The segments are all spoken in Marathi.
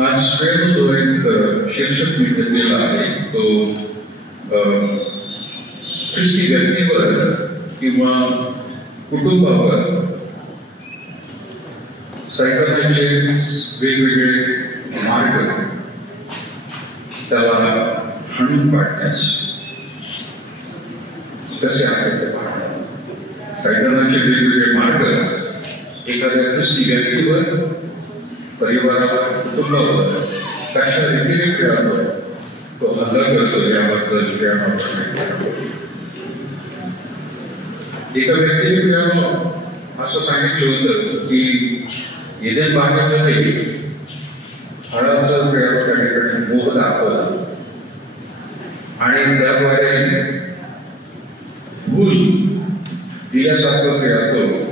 आज स्वयं जो एक शीर्षक मी घेतलेला आहे तो ख्रिस्ती व्यक्तीवर किंवा कुटुंबावर सैतानाचे वेगवेगळे मार्ग त्याला हाणून पाडण्यास कसे आहेत ते पाहणे. सैतानाचे वेगवेगळे मार्ग एखाद्या ख्रिस्ती व्यक्तीवर, परिवारावर, कुटुंबावर कशा रीतीने खेळतो तो हल्ला करतो याबद्दल एका व्यक्तीने असं सांगितलं होतं की एदेन बागेमध्ये फळाचं खेळाचं त्या ठिकाणी मोह दाखवला आणि त्याद्वारे फूल दिल्यासारखं खेळतो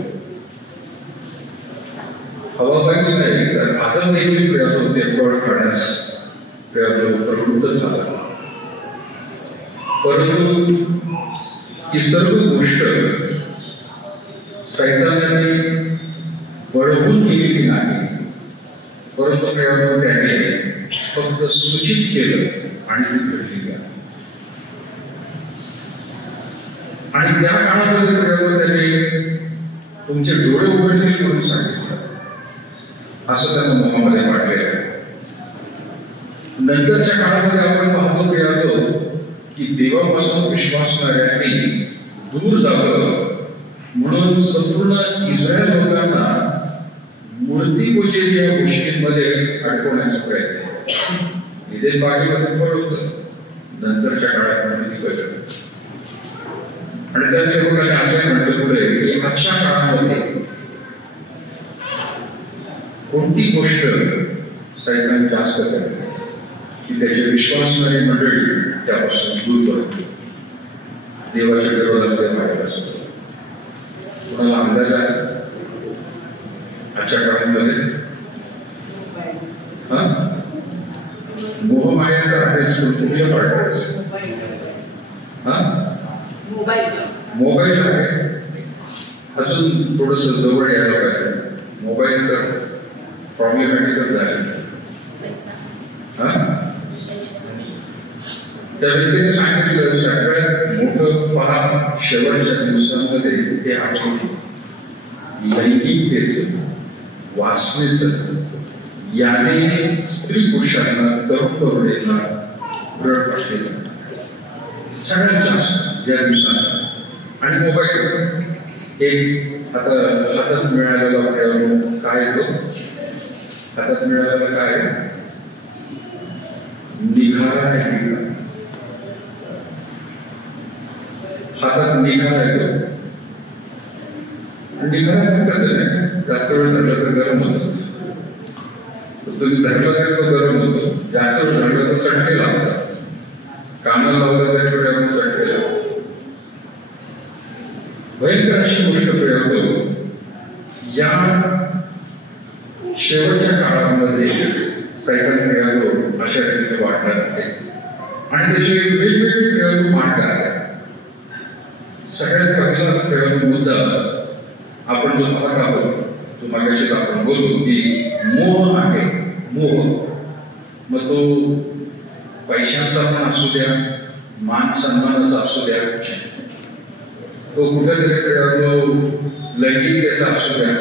हवाबाईच नाही तर आदम देखील खेळतो ते फळ खाण्यास प्रवृत्त झाला. परंतु ही सर्व गोष्ट सैतानाने बळवून केलेली नाही, परंतु त्याने फक्त सूचित केलं आणि ती घडली. आणि त्या काळामध्ये त्याने तुमचे डोळे उघडतील म्हणून सांगितलं असं त्यांना मोहामध्ये वाटले. नंतरच्या काळामध्ये आपण पाहतो की देवापासून विश्वासणाऱ्यांनी दूर जावं म्हणून संपूर्ण इस्रायल लोकांना मूर्तिपूजेच्या गोष्टींमध्ये अडकवण्याचा प्रयत्न इथे बागेमध्ये फळ होतं. नंतरच्या काळात मूर्ती बदल आणि त्या सेवकाने असं म्हटलं पुढे की आजच्या काळामध्ये कोणती गोष्ट सैतान जास्त करते की त्याचे विश्वासणारी मंडळी त्यापासून दूर करते. देवाच्या विरोधात बाहेर असतो. कोणाला अंदाज आहे आजच्या काळामध्ये? मोहमाया तर आहेच, कुठल्या पार्टनर्स मोबाईल आहे. अजून थोडस जवळ यायला पाहिजे. मोबाईल तर प्रॉब्लेमॅटिकच झाले. त्या व्यक्तीने सांगितलं सगळ्यात मोठं पहा शेवटच्या दिवसांमध्ये ते आठवते लैंगिकतेचं, वासनेचं, याने स्त्री पुरुषांना, तरुण तरुणींना रड वाटलेलं सगळ्यात जास्त या दिवसांना. आणि मोबाईल एक आता हातात मिळालेला काय तो हातात मिळालेला काय निखारा आहे. हातात निखारा येतो. निखारा सांगतात नाही, जास्त वेळ धरलं तर गरम होतच. तुम्ही धरलं तर तो गरम होतो. जास्त वेळ धरलं तर चटके लागतात. कामाला लावलं तर थोड्या चटके लागतात. भयंकर अशी गोष्ट प्रयोग या शेवटच्या काळामध्ये सैतान प्रयोग अशा रीतीने वाढतात ते आणि त्याचे वेगवेगळे प्रयोग मांडत आहेत. सगळ्यात पहिला प्रयोग मुद्दा आपण जो पाहत आहोत तो मागाशी आपण बोलू की मोह आहे. मोह मग तो पैशांचा पण असू द्या, मान सन्मानाचा असू द्या, तो कुठेतरी प्रयोग लैंगिकतेचा असू द्या.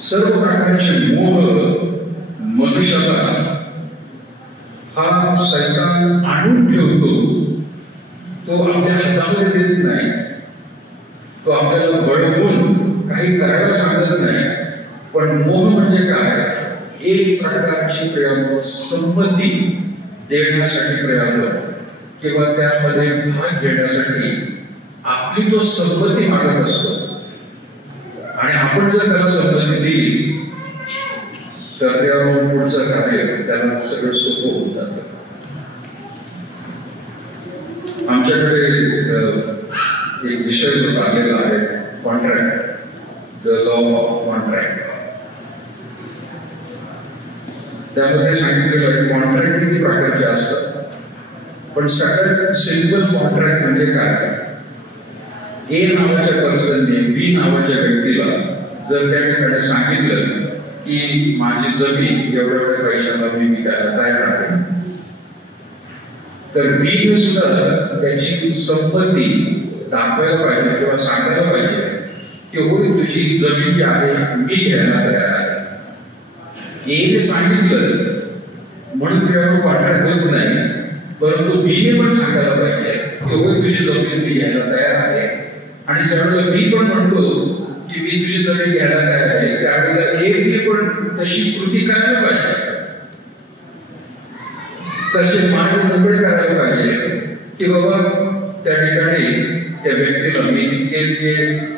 सर्व प्रकारचे मोह मनुष्याला हा सैतान आणून ठेवतो. तो आपल्या हातामध्ये देत नाही. तो आपल्याला बळवून काही करायला सांगत नाही. पण मोह म्हणजे काय? एक प्रकारची प्रयोग संमती देण्यासाठी प्रयोग किंवा त्यामध्ये भाग घेण्यासाठी आपली तो संमती मागत असतो. आणि आपण जर त्याला संमती दिली तर त्यावर पुढचं कार्य त्याला सगळं सोपं होऊन जातं. आमच्याकडे एक विषय चाललेला आहे contract, the law of contract. त्यामध्ये सांगितलेलं आहे कॉन्ट्रॅक्ट किती प्रकारचे असतात, पण सगळ्यात सिंपल कॉन्ट्रॅक्ट म्हणजे काय? ए नावाच्या पर्सनने बी नावाच्या व्यक्तीला जर त्या ठिकाणी सांगितलं की माझी जमीन एवढ्या पैशाला मी विकायला तयार आहे, तर मी सुद्धा त्याची संपत्ती दाखवायला पाहिजे किंवा सांगायला पाहिजे की होय तुझी जमीन जी आहे मी घ्यायला तयार आहे. हे सांगितलं म्हणून प्रियानो कॉन्ट्रॅक्ट होत नाही, परंतु मी पण सांगायला पाहिजे की होय तुझी जमीन मी घ्यायला तयार आहे. आणि ज्यावेळेला मी पण म्हणतो की मी तुझी जमीन घ्यायला तयार आहे, त्यावेळेला मी पण तशी कृती करायला पाहिजे, तसे मार्ग मोकळे करायला पाहिजे की बाबा त्या ठिकाणी त्या व्यक्तीला मी इतके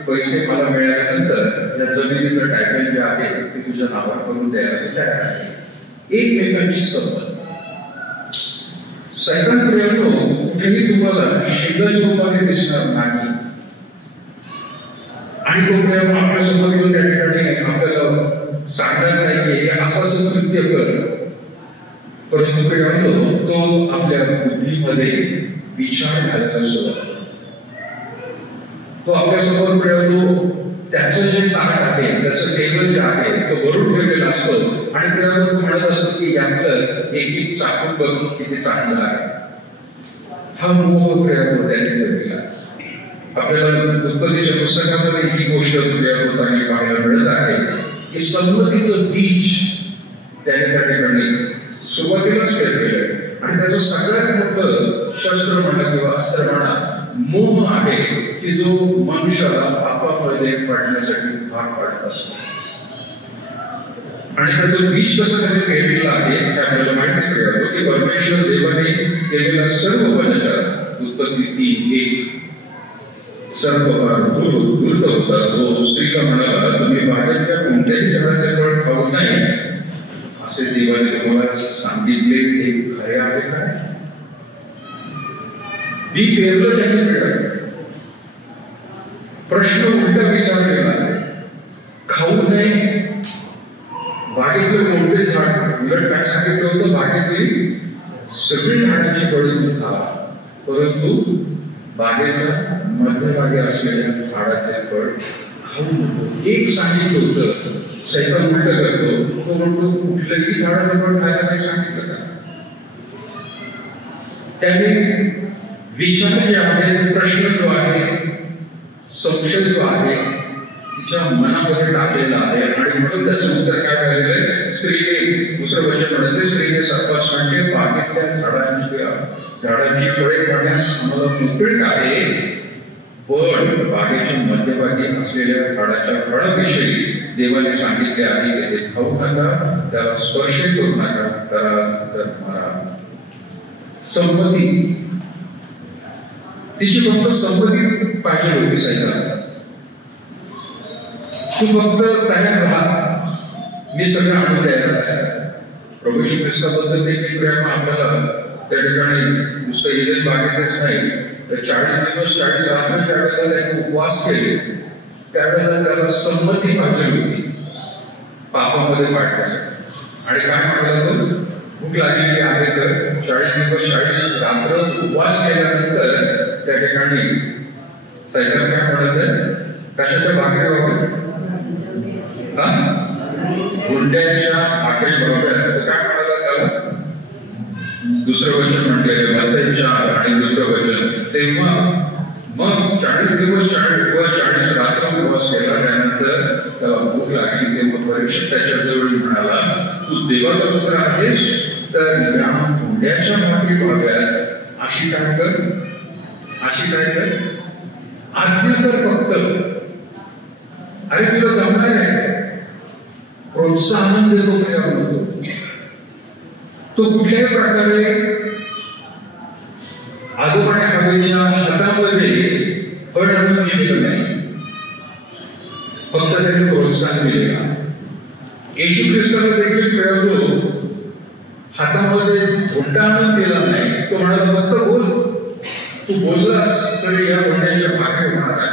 पैसे मला मिळाल्यानंतर या जमिनीचं टायटल जे आहे ते तुझ्या नावावर करून द्यायला तयार आहे. एकमेकांची संबंध. सैतान प्रियानो कुठेही तुम्हाला शिंगाच्या रूपाने दिसणार नाही, आणि तो प्रेम आपल्या समोर येऊन त्या ठिकाणी आपल्याला सांगणार नाही की हे असं कृत्य कर, परंतु प्रियानो तो आपल्या बुद्धीमध्ये विचार घालायला सुरुवात करतो. तो आपल्या समोर प्रियानो त्याचं जे ताट आहे, त्याचं टेबल जे आहे तो भरून ठेवलेला असतो, आणि प्रियानो तो म्हणत असतो की यातलं एक एक चाकून बघून किती चांगलं आहे. हा मोह प्रियानो त्यांनी ठेवलेला. आपल्याला उत्पत्तीच्या पुस्तकामध्ये ही गोष्ट प्रियानो चांगली पाहायला मिळत आहे की संमतीचं बीज त्याने त्या ठिकाणी सुरुवातीलाच पेरलेलं, आणि त्याचं सगळ्यात मोठं शस्त्र म्हणा किंवा अस्त्र म्हणा मोह आहे की जो मनुष्याला पापामध्ये पडण्यासाठी भाग पाडत असतो. आणि त्याचं बीज कसं त्याने पेरलेलं आहे ते आपल्याला माहिती मिळालं की परमेश्वर देवाने केलेला सर्व वचन उत्पत्ती 3:1 सर्व दूर होता तो स्त्रीला म्हणाला तुम्ही बागेच्या कोणत्याही झाडाचे फळ खाऊ नये असे देवाने तुम्हाला सांगितले, ते खरे आहे काय? मी पेरलं त्याने मिळालं. प्रश्न उलटा विचारलेला आहे, खाऊ नये बागेतलं कोणते झाड? उलट काय सांगितलं होतं, बागेतली सगळी झाडांची फळे खा, परंतु बागेच्या मध्यभागी असलेल्या झाडाचे फळ खाऊ नको. एक सांगितलं होतं, सैतान उलट करतो, तो म्हणतो कुठलंही झाडाचं फळ खायला नाही सांगितलं का? त्याने विचार जे आहे, प्रश्न जो आहे, संशय जो आहे तिच्या मनामध्ये टाकलेला आहे, आणि म्हणून त्याचं उत्तर काय झालेलं आहे, स्त्रीने दुसरं वचन म्हणाले स्त्रीने सर्वांस म्हणजे बागेतल्या झाडांची फळे खाण्यास आम्हाला मोकळीक आहे, पण बागेच्या मध्यभागी असलेल्या झाडाच्या फळाविषयी देवाने सांगितले आहे की ते खाऊ नका, त्याला स्पर्श करू नका, तर मारा. संपत्ती, तिची फक्त संपत्ती पाहिजे होती सैतानाला. तू फक्त तयार राहा, मी सगळं आणून द्यायला तयार. प्रभू श्री ख्रिस्ताबद्दल देखील प्रेम आपल्याला त्या ठिकाणी नुसतं इदेन बागेतच नाही, तर 40 दिवस 40 रात्र त्यावेळेला त्यांनी उपवास केले, त्यावेळेला त्याला संमती पाहिजे होती पापामध्ये पाडण्यासाठी. आणि काय म्हणाला, तो भूक लागलेली आहे तर 40 दिवस 40 रात्र उपवास केल्यानंतर त्या ठिकाणी सैतान काय म्हणत, कशाच्या भाकरी वापर, गुंड्याच्या भाकरी बरोबर. काय म्हणाला त्याला, दुसरं वचन म्हटलेलं मत्ती 4 आणि दुसरं वचन, तेव्हा मग 40 दिवस 40 रात्र उपवास केला, त्यानंतर त्याला भूक लागली, तेव्हा परीक्षक त्याच्या जवळ म्हणाला, तू देवाचा पुत्र आहेस तर या गुंड्याच्या भाकरी व्हाव्यात अशी काय कर, आज्ञा कर फक्त. अरे तुला जमणार आहे, प्रोत्साहन देतो म्हणतो. तो कुठल्याही प्रकारे आजोबाने हवेच्या हातामध्ये फळ आणून दिलेलं नाही, फक्त त्याने प्रोत्साहन दिलेला. येशू ख्रिस्ताला देखील प्रयोग हातामध्ये धोंडा आणून दिला नाही, तो म्हणाला फक्त बोल, तू बोललास तरी या धोंड्याच्या भाकरी होणार आहे.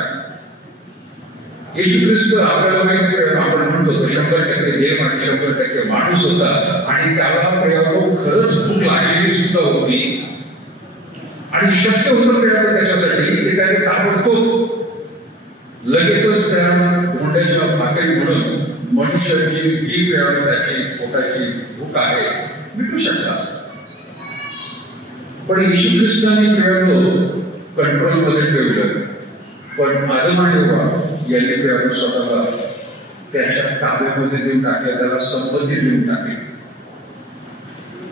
येशू ख्रिस्त आपल्याला माहिती आहे, आपण म्हणतो तो 100% देव आणि 100% माणूस होता, आणि त्याला प्रयोग खरंच भूक लागलेली सुद्धा होती, आणि शक्य होतं प्रयोग त्याच्यासाठी की त्याने ताबडतोब लगेचच त्या धोंड्याच्या भाकरी म्हणून मनुष्याची जी त्याची पोटाची भूक आहे मिटू शकतात. पण येशू ख्रिस्तांनी कंट्रोल मध्ये ठेवलं. पण आदम आणि हव्वा यांनी स्वतःला त्याच्या ताब्यामध्ये देऊन टाकलं, त्याला संपत्ती देऊन टाकली.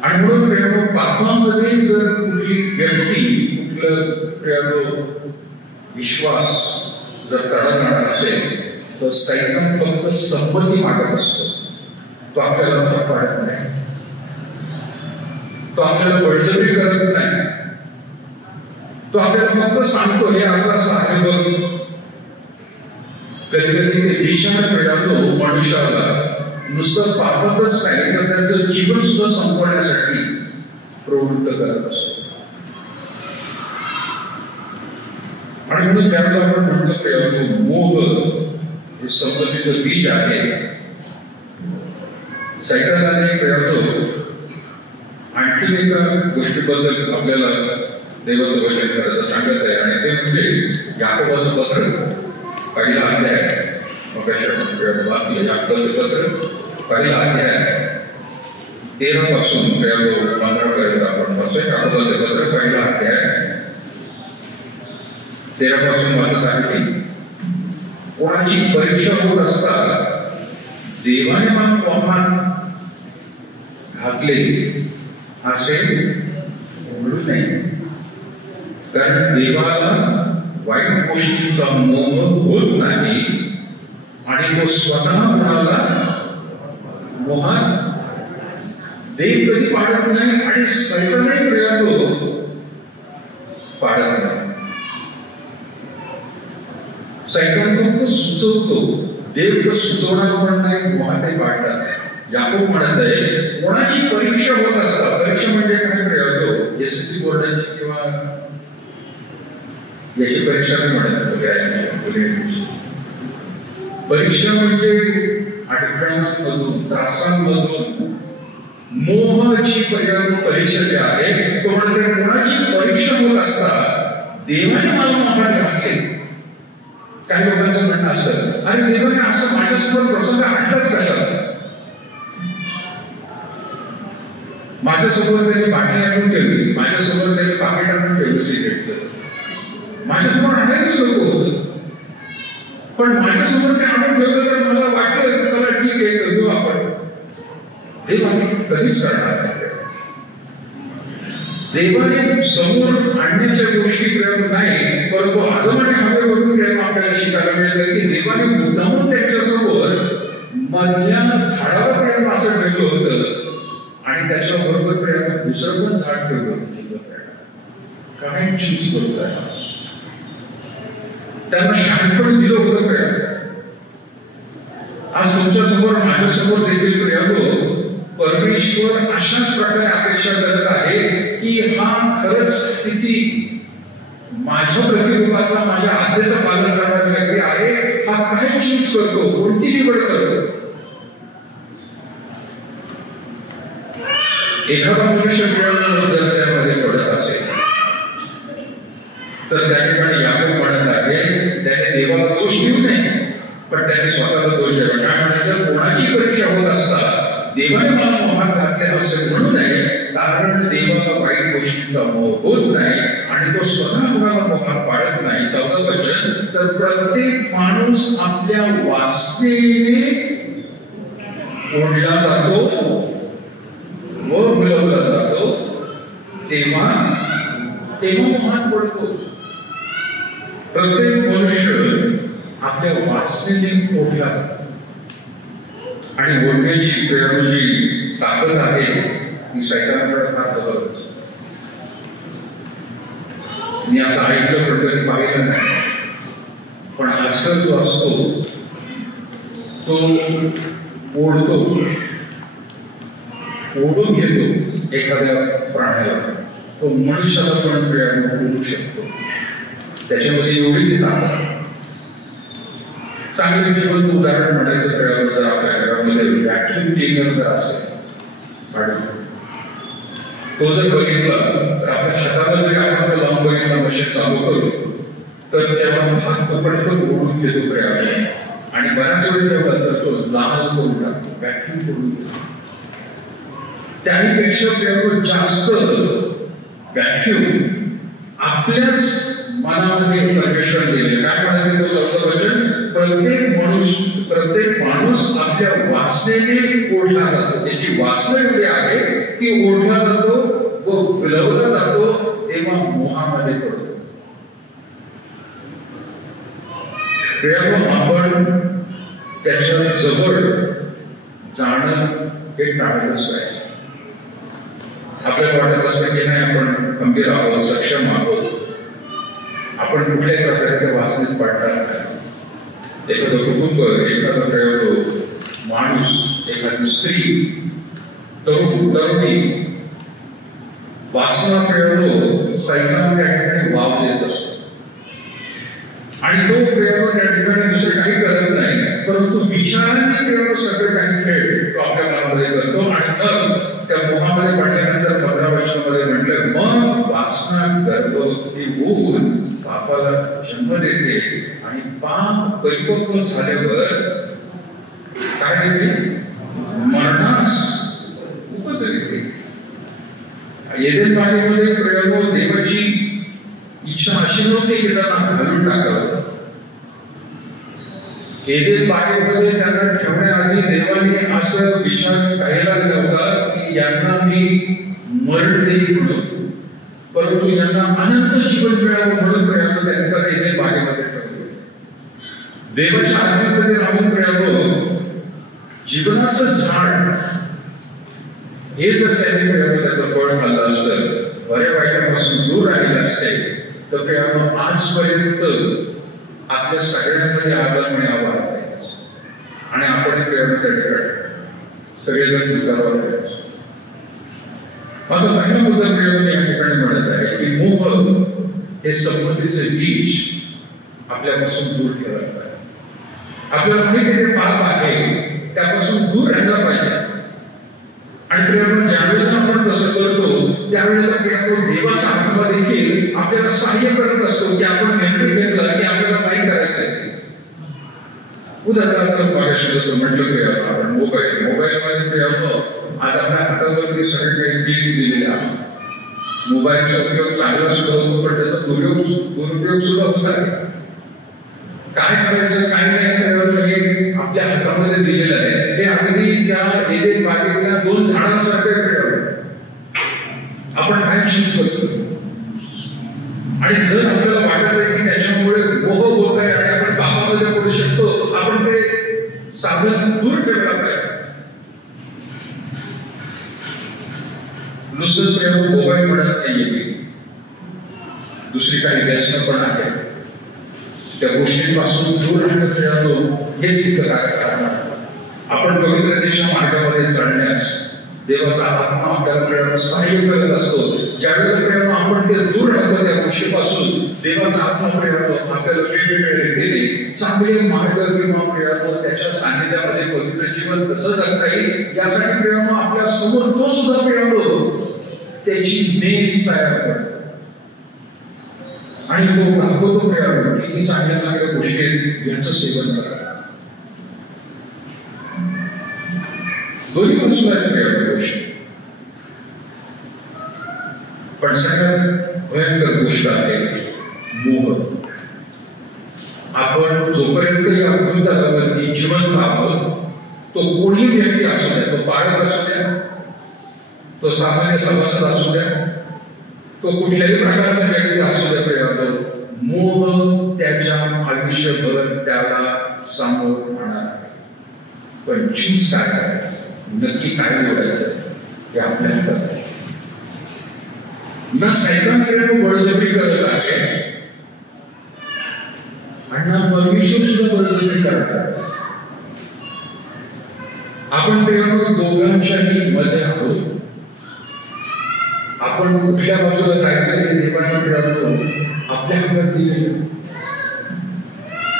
आणि म्हणून पापामध्ये जर कुठली व्यक्ती कुठलं विश्वास जर तडा जाणार असेल तर सैतान फक्त संपत्ती मागत असतो. तो आपल्याला भाग पाडत नाही, तो आपल्याला बळजबरी करत नाही. तो आपल्याला फक्त सांगतो हे असं असं आहे बघ. कधी कधी ते देशाने मिळालो मनुष्याला नुसतं पापतच नाही तर त्याचं जीवन सुद्धा संपवण्यासाठी प्रवृत्त करत असतो. आणि म्हणून त्याला आपण म्हणतो मोह हे संपत्तीचं बीज आहे. सैतानाने आणखी एका गोष्टीबद्दल आपल्याला देवाचं वचन करायचं सांगत आहे आणि ते म्हणजे याकोबाचं पत्र पहिला अध्याय. याकोबाचं पत्र पहिला अध्याय 13 पासून 15 पर्यंत आपण वाचतोय. याकोबाचं पत्र पहिला अध्याय 13 पासून वाचत आहे की कोणाची परीक्षा होत असता देवाने मन वाहन घातले असे म्हणू नये. कारण देवाला वाईट गोष्टींचा मोह होत नाही आणि तो स्वतः कोणाला मोहात देव कधी पाडत नाही आणि सैतानही पाडत नाही. सैतान फक्त सुचवतो, देव तर सुचवणार पण नाही, मोहातही पाडतात. याकोब म्हणत आहे कोणाची परीक्षा होत असता, परीक्षा म्हणजे काय प्रयोग एसएससी बोर्डाची किंवा याची परीक्षा मी म्हणत. परीक्षा म्हणजे अडथळ्यांमधून त्रासांमधून मोहाची परीक्षा जी आहे तो म्हणते कोणाची परीक्षा होत असता देवाने मला मोहात घातले. काही लोकांचं म्हणणं असतं अरे देवाने असं माझ्यासमोर प्रसंग आणलाच कशाला. माझ्यासमोर त्यांनी बाटली आणून ठेवली, माझ्यासमोर त्यांनी पाकिट आणून ठेवलं सिगरेटचं, माझ्यासमोर आणायच नको होतं. पण माझ्यासमोर ते आणून ठेवलं तर मला वाटलं चला ठीक आहे करू आपण. देवाने कधीच करणार. देवाने समोर आणण्याच्या गोष्टी प्रयोग नाही, परंतु आदम आणि हव्यावरून प्रेम आपल्याला शिकायला मिळतं की देवाने मुद्दामून त्यांच्यासमोर मधल्या झाडावर प्रेम वाचत ठेवलं होतं आणि त्याच्या बरोबर प्रेम दुसरं पण झाड ठेवलं होतं. काय चूज करत आहे त्यांना शहाणपण दिलं होतं प्रेम. आज तुमच्या समोर माझ्या समोर देखील प्रेम परमेश्वर अशाच प्रकारे अपेक्षा करत आहे की हा खरंच स्थिती माझ्या प्रतिरूपाचा माझ्या आज्ञेचं पालन करणारा व्यक्ती आहे. हा काय चूज करतो, कोणती निवड करतो. एखादा मनुष्य जर त्यामध्ये पडत असेल तर त्या ठिकाणी याकोब म्हणत आहे त्याने देवाला दोष देऊ नये पण त्याने स्वतःला दोष द्यावा. काय म्हणायचं कोणाची परीक्षा होत असता देवाने मला मोहात घातले असे म्हणू नये, कारण देवाला वाईट गोष्टींचा मोह होत नाही आणि तो स्वतः कोणाला मोहात पाडत नाही. 14 वचन तर प्रत्येक माणूस आपल्या वासनेने ओढला जातो व भुलवला जातो तेव्हा मोहात पडतो. प्रत्येक मनुष्य आपल्या वासनेने ओढला जातो आणि ओढण्याची जी ताकद आहे ती सैतानाकडे फार जबरदस्त. मी असं ऐकलं पण कधी पाहिलं नाही, पण आजकाल जो असतो तो ओढतो, ओढून घेतो एखाद्या प्राण्याला. तो मनुष्याला पण ओढू शकतो. त्याच्यामध्ये एवढी ती ताकद. चांगली जीवन उदाहरण म्हणायचं जर आपल्या घरामध्ये व्हॅक्युम क्लीनर जर असेल तो जर बघितला तर आपल्या हाताला जरी आपण लावून बघितला मशीन चालू करू तर तेव्हा हात पटकन ओढून घेतो प्रयास आणि बऱ्याच वेळ ठेवला तर तो लाल करून टाकतो, व्हॅक्यूम करून देतो. त्याहीपेक्षा जास्त व्हॅक्यूम आपल्याच मनामध्ये परमेश्वर दिले. काय म्हणाले तो 14 वचन, प्रत्येक माणूस आपल्या वासनेने ओढला जातो. त्याची वासना एवढी आहे की ओढला जातो व भुलवला जातो, तेव्हा मोहामध्ये पडतो. आपण त्याच्या जवळ जाणं हे टाळलंच पाहिजे. आपल्याला वाटत असतं की नाही आपण खंबीर आहोत, सक्षम आहोत, आपण कुठल्याही प्रकारच्या वासनेत पडणार नाही. एखादं कुटुंब, एखादा प्रयोग माणूस, एखादी स्त्री, तरुणी वासना प्रयोग सैतान त्या ठिकाणी वाव देत असतो आणि तो प्रयोग त्या ठिकाणी दुसरं काही करत नाही, परंतु विचारांनी प्रयोग सगळे काही खेळ तो आपल्या मनामध्ये करतो. आणि मग त्या मोहामध्ये पडल्यानंतर 15 वर्षामध्ये म्हटलं, मग वासना गर्भवती होऊन पापाला जन्म देते आणि पाप परिपक्व झाल्यावर काय देते, मरणास उपद्रविते. एदेन बागेमध्ये प्रयोग देवाची इच्छा अशी नव्हती की त्यांना घालून टाकावं. एदेन बागेमध्ये त्यांना ठेवण्याआधी देवाने असं विचार करायला नव्हता की यांना मी मरण देईन म्हणून, परंतु यांना अनंत जीवन मिळावं म्हणून प्रयोग त्यांना एदेन बागेमध्ये ठेवले. देवाच्या आज्ञेमध्ये राहून प्रयोग जीवनाचं झाड हे जर त्यांनी प्रयोग त्याचं फळ खाल्लं असतं, बऱ्या वाईटापासून दूर राहिलं असते, तर प्रयोग आजपर्यंत आपल्या सगळ्यांमध्ये आगमन यावं आणि आपण प्रयोग त्या ठिकाणी सगळेजण विचारावर करायचं. माझा पहिला मुद्दा प्रयोग या ठिकाणी म्हणत आहे की मोह हे संपत्तीचे बीज आपल्यापासून दूर ठेवायला पाहिजे. आपल्याला माहिती ते पाप आहे, त्यापासून दूर राहायला पाहिजे. आणि प्रियानो, ज्यावेळेला आपण तसं करतो त्यावेळेला प्रियानो, देवाचा आत्मा देखील आपल्याला सहाय्य करत असतो की आपण निर्णय घेतला की आपल्याला काय करायचं आहे. उदाहरणार्थ मागाशी म्हटलं की आपण मोबाईलमध्ये प्रियानो, आज आपल्या हातावरती सगळे काही बीज दिलेले आहेत. मोबाईलचा उपयोग चांगला सुद्धा होतो, पण त्याचा दुरुपयोग सुद्धा होत आहे. काय करायचं काय नाही हे आपल्या हातामध्ये दिलेलं आहे. हे अगदी त्या एदेन बागेतल्या 2 झाडांसारखे आपण काय चूज करतो. आणि जर आपल्याला वाटत आहे की त्याच्यामुळे मोह होत आहे आणि आपण पापामध्ये पडू शकतो, आपण ते साधन दूर ठेवायला पाहिजे. नुसतंच प्रेम मोबाईल म्हणत नाहीये, दुसरी काही व्यसन पण आहे. त्या गोष्टींपासून दूर राहणं हेच इथं काय करणार. आपण पवित्रतेच्या मार्गामध्ये चालण्यास देवाचा आत्मा आपल्याला सहाय्य करत असतो. ज्यावेळेला प्रेम आपण ते दूर राहतो त्या गोष्टीपासून, देवाचा आत्मा प्रेम आपल्याला वेगवेगळे रीतीने चांगले मार्ग किंवा प्रेम त्याच्या सानिध्यामध्ये पवित्र जीवन कसं जगता येईल यासाठी प्रेम आपल्या समोर तो सुद्धा प्रेम त्याची मेज तयार करतो आणि तो दाखवतो प्रेम किती चांगल्या चांगल्या गोष्टी याचं सेवन करा. दोन्ही वस्तू आहेत प्रेम गोष्टी, पण सगळ्यात भयंकर गोष्ट आहे मोह. आपण जोपर्यंत या भूतलावरती जिवंत आहोत, तो कोणी व्यक्ती असू द्या, तो बाळक असू द्या, तो सामान्य सभासद असू द्या, तो कुठल्याही प्रकारचा व्यक्ती असू द्या, प्रेम मोह त्याच्या आयुष्यभर त्याला सामोरं होणार. पण चूज काय करायचं, नक्की काय निवडायचं हे आपल्याला कळतं. न सैतान प्रेम बळजबरी करत आहे आणि ना परमेश्वर सुद्धा बळजबरी करत आहे. आपण प्रेम दोघांच्याही मध्ये आहोत. आपण कुठल्या बाजूला जायचं हे देवाने प्रेम आपल्या हातात दिले.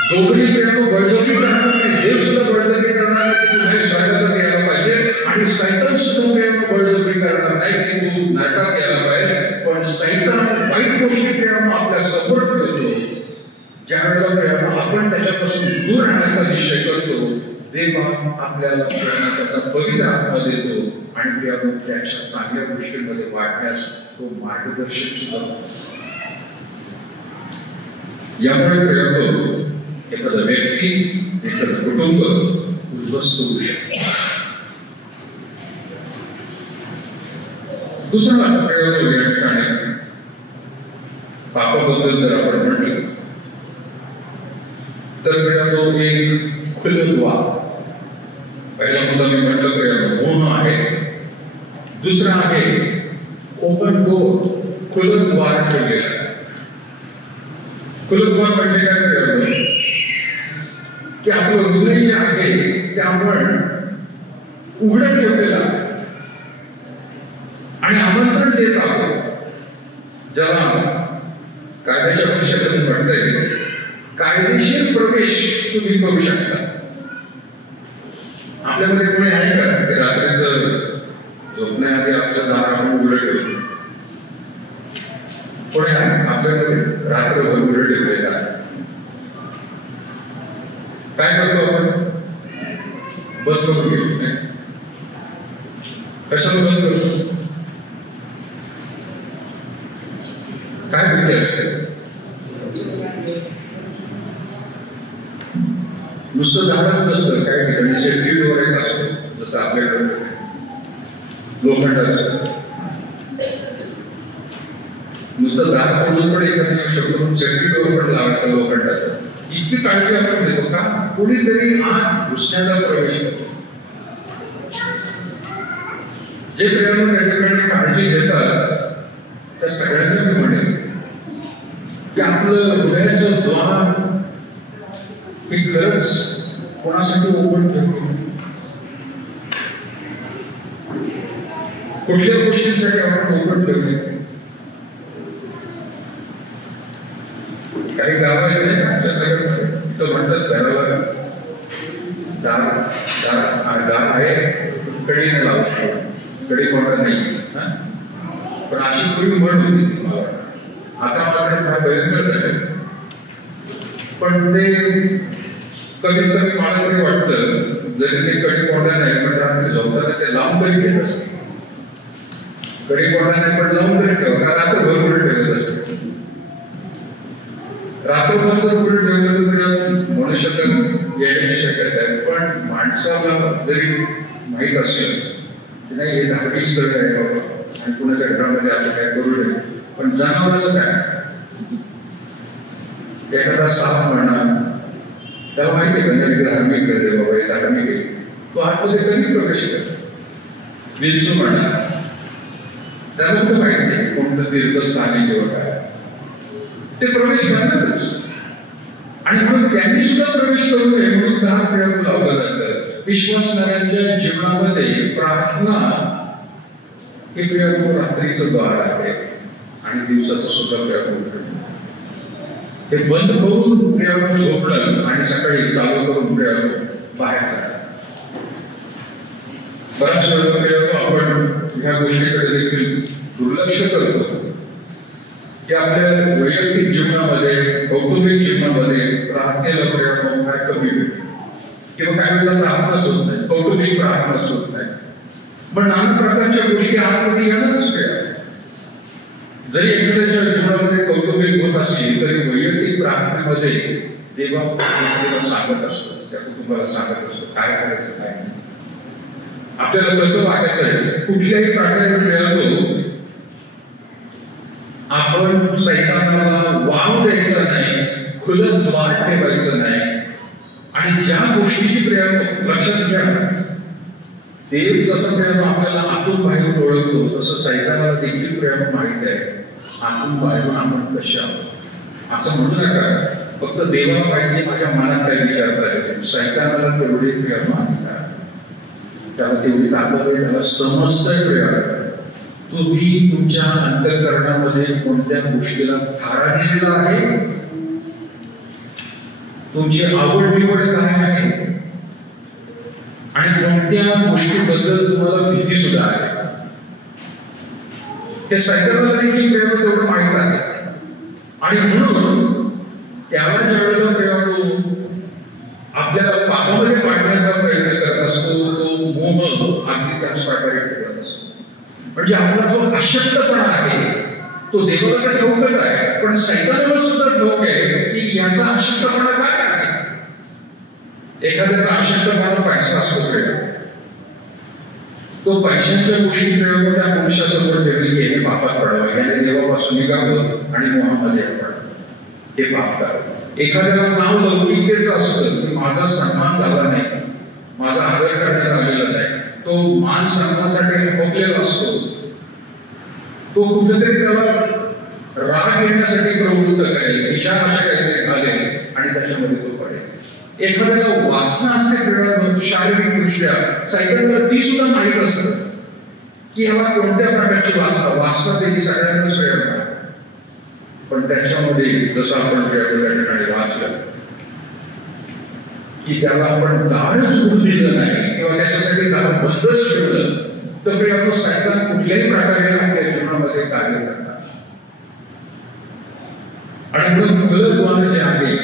दोघंही प्रेम बळजबरी करणार नाही, देव सुद्धा बळजबरी करणार नाही की तू स्वर्गात यायला पाहिजे, आणि सैतान सुद्धा प्रेम बळजबरी करणार नाही की तू नरकात यायला पाहिजे. पण सैतान वाईट गोष्टी प्रेम आपल्या समोर ठेवतो. ज्यावेळेला प्रेम आपण त्याच्यापासून दूर राहण्याचा निश्चय करतो, देव आपल्याला त्याचा पवित्र आत्मा देतो आणि त्याच्या चांगल्या गोष्टींमध्ये वाढण्यास तो मार्गदर्शक सुद्धा करतो. यामुळे प्रयोग एखादा व्यक्ती, एखादं कुटुंब उद्ध्वस्त होऊ शकतो. दुसरा प्रयोग या ठिकाणी पापाबद्दल जर आपण म्हटलं तर तो एक खुलं द्वार. पहिला मुद्दा मी म्हटलं प्रयोग मोह आहे. दुसरा आहे ओपन डोर, खुलं द्वार ठेवलेलं आहे. खुलं द्वार म्हणजे काय प्रयोग की आपलं हृदय जे आहे ते आपण उघडं ठेवलेलं आहे आणि आमंत्रण देत आहोत. जेव्हा कायद्याच्या भाषेत म्हणतंय कायदेशीर प्रवेश तुम्ही करू शकता. आपल्यामध्ये कोणी आहे का की रात्रीचं झोपण्याआधी आपलं दार आपण उघडं ठेवतो? कोणी आहे आपल्यामध्ये रात्रभर उघडं ठेवलेलं आहे? काय करतो आपण? बंद करून घेतो नाही. कशाला बंद करतो? काय भीती असते? नुसतं दारच नसतं, काही ठिकाणी सेफ्टी डोअर एक असतो, जसं आपल्याकडे लोखंडाचं. नुसतं दार खोलून पण एखादी येऊ शकतो, सेफ्टी डोअर पण लावायचा लोखंडाचा. इतकी काळजी आपण घेतो का कोणीतरी आत घुसण्याचा प्रवेश करतो. जे प्रेरणा त्या ठिकाणी काळजी घेतात त्या सगळ्यांना मी म्हणेन की आपलं हृदयाचं द्वार हे खरंच कोणासाठी ओपन ठेवतो? कुठल्या गोष्टींसाठी आपण ओपन ठेवले? काही गाव आहेत तर म्हणतात घराला दार आहे, कडी न लावतो, कडी कोणा नाही. पण अशी पूर्वी म्हण होती, आता मात्र भयंकर झाले. पण ते कमीत कमी मला तरी वाटतं जरी ते कडी कोणा नाही पण रात्री झोपताना ते लावून तरी घेत असते. कडी कोणा नाही पण लावून तरी ठेवा, का रात्रभर उघडे ठेवत असते. रात्रभर जर उघडे ठेवलं तर मनुष्य तर येण्याची शक्यता आहे. पण माणसाला जरी माहीत असेल की नाही हे धार्मिक स्थळ आहे बाबा आणि कुणाच्या घरामध्ये असं काय करू नये, पण जनावराचं काय? एखादा साप म्हणा, त्याला माहिती आहे का धार्मिक करते बाबा हे धार्मिक आहे, तो आतमध्ये कधी प्रवेश करतो. विंचू म्हणा, त्याला कुठं माहिती नाही कोणतं तीर्थस्थान आहे किंवा काय, ते प्रवेश करणारच. आणि म्हणून त्यांनी सुद्धा प्रवेश करू नये म्हणून दहा प्रयोग लावलं जातं. विश्वासणाऱ्यांच्या जीवनामध्ये प्रार्थना हे प्रयोग रात्रीचं द्वार आहे आणि दिवसाचं सुद्धा प्रयोग. हे बंद करून प्रयोग झोपणं आणि सकाळी चालू करून प्रयोग बाहेर जाणं. बऱ्याच वेळा प्रयोग आपण ह्या गोष्टीकडे देखील दुर्लक्ष करतो की आपल्या वैयक्तिक जीवनामध्ये, कौटुंबिक जीवनामध्ये प्रार्थनेला प्रयोग फार कमी होतो किंवा काही वेळेला प्रार्थनाच होत नाही, कौटुंबिक प्रार्थनाच होत नाही. पण नाना प्रकारच्या गोष्टी आतमध्ये येणारच प्रयोग. जरी एखाद्याच्या जीवनामध्ये कौटुंबिक होत असली तरी वैयक्तिक प्रार्थनेमध्ये देवा सांगत असतो, त्या कुटुंबाला सांगत असतो काय करायचं काय नाही, आपल्याला कसं वागायचं आहे. कुठल्याही प्रकारे प्रयोग आपण सैतानाला वाव द्यायचा नाही, खुलं द्वार ठेवायचं नाही. आणि ज्या गोष्टीची प्रयोग लक्षात घ्या, देव जसं प्रयोग आपल्याला आतून बाहेरून ओळखतो तसं सैतानाला देखील प्रयोग माहित आहे आतून बाहेरून आपण कसे आहोत. असं म्हणू नका फक्त देवाला माहिती माझ्या मनात काही विचार करायचे, सैतानाला तेवढे प्रयोग माहित आहे, त्याला तेवढी ताकद आहे, त्याला समजतंय प्रयोग. तुम्ही तुमच्या अंतःकरणामध्ये कोणत्या गोष्टीला थारा दिलेला आहे, तुमची आवड निवड काय आहे आणि कोणत्या गोष्टीबद्दल तुम्हाला भीती सुद्धा आहे, हे सैतानाला देखील प्रयोग तेवढं माहित आहे. आणि म्हणून त्याला ज्या वेळेला प्रयोग आपल्याला पापामध्ये पाडण्याचा प्रयत्न करत असतो, तो मोह अगदी त्याच प्रकारे करत असतो. म्हणजे आपला जो अशक्तपणा आहे तो देवाला तर ठाऊकच आहे, पण सैतानाला सुद्धा ठाऊक आहे की याचा अशक्तपणा काय आहे. एखाद्याचा अशक्तपणा पैसा असतो प्रेम, तो पैशांच्या गोष्टी मिळवून त्या पुरुषासमोर ठेवली की हे पापात पडावं, याने देवापासून निघावं आणि मोहामध्ये पडावं, हे पाप करावं. एखाद्याला नाव लौकिकतेचं असतं की माझा सन्मान झाला नाही, माझा आदर करण्यात आलेला नाही, तो मान सन्मानासाठी हकलेला असतो, तो कुठेतरी त्याला राग येण्यासाठी प्रवृत्त करेल, विचार अशा काहीतरी घालेल आणि त्याच्यामध्ये तो पडेल. एखाद्याला वासना असते खेळात शारीरिक दृष्ट्या, सैतानाला ती सुद्धा माहीत असतं की ह्याला कोणत्या प्रकारची वासना त्याची सगळ्यांनाच प्रेरणा. पण त्याच्यामध्ये जसं आपण त्या ठिकाणी वाचलं की त्याला आपण दारच उघडून दिलं नाही किंवा त्याच्यासाठी दार बंदच ठेवलं तर प्रिय सैतान कुठल्याही प्रकारे आपल्या जीवनामध्ये कार्य करतात. आणि म्हणून फलद्वार जे आहे